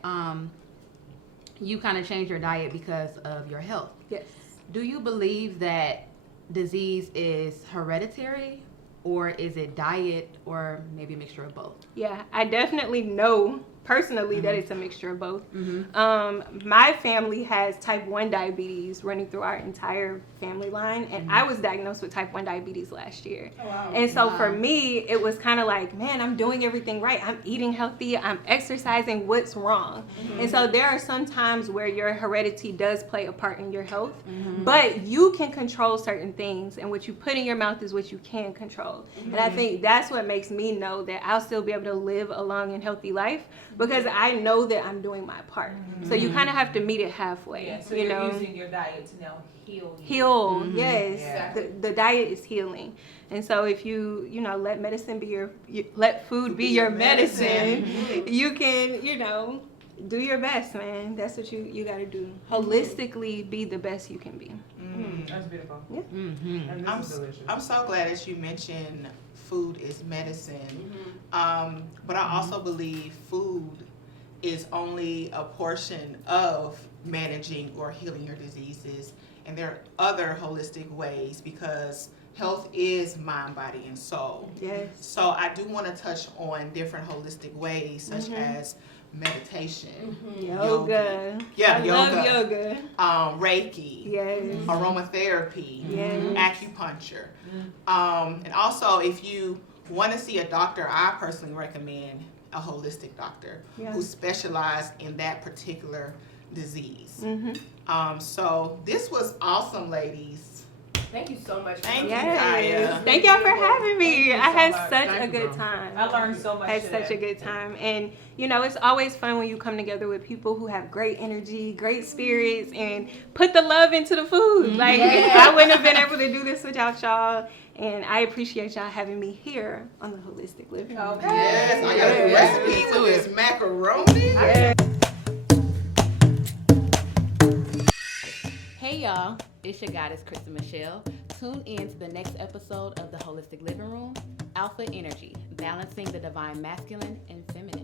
you kind of changed your diet because of your health. Yes. Do you believe that disease is hereditary, or is it diet, or maybe a mixture of both? Yeah, I definitely know personally that it's a mixture of both. My family has type 1 diabetes running through our entire family line, and I was diagnosed with type 1 diabetes last year. Oh, wow. And so for me, it was kind of like, man, I'm doing everything right. I'm eating healthy. I'm exercising. What's wrong? And so there are some times where your heredity does play a part in your health, but you can control certain things, and what you put in your mouth is what you can control. And I think that's what makes me know that I'll still be able to live a long and healthy life, because I know that I'm doing my part. So you kind of have to meet it halfway. Yeah, so you you're know, using your diet to now heal you. heal. Yes, Yeah. the diet is healing. And so if you let medicine be let food be your medicine, you can do your best, man. That's what you got to do. Holistically be the best you can be. That's beautiful. Yeah. And this is delicious. I'm so glad that you mentioned food is medicine. But I also believe food is only a portion of managing or healing your diseases. And there are other holistic ways, because health is mind, body, and soul. Yes. So I do want to touch on different holistic ways, such as meditation, Yoga. Yeah, I yoga. love yoga. Reiki, Yes. aromatherapy, Yes. acupuncture. And also, if you want to see a doctor, I personally recommend a holistic doctor who specializes in that particular disease. So this was awesome, ladies. Thank you so much. Thank you, Yes. Kiyyah. Thank y'all for having me. Thank you I so had much. such Thank a you, good bro. time. I learned so much Had today. such a good time. And it's always fun when you come together with people who have great energy, great spirits, and put the love into the food. Like, I wouldn't have been able to do this without y'all. And I appreciate y'all having me here on the Holistic Living Room. Okay. Yes, I got a Yes. recipe for this macaroni. Yeah. Hey y'all, it's your goddess Krista Michelle. Tune in to the next episode of the Holistic Living Room, Alpha Energy, balancing the divine masculine and feminine.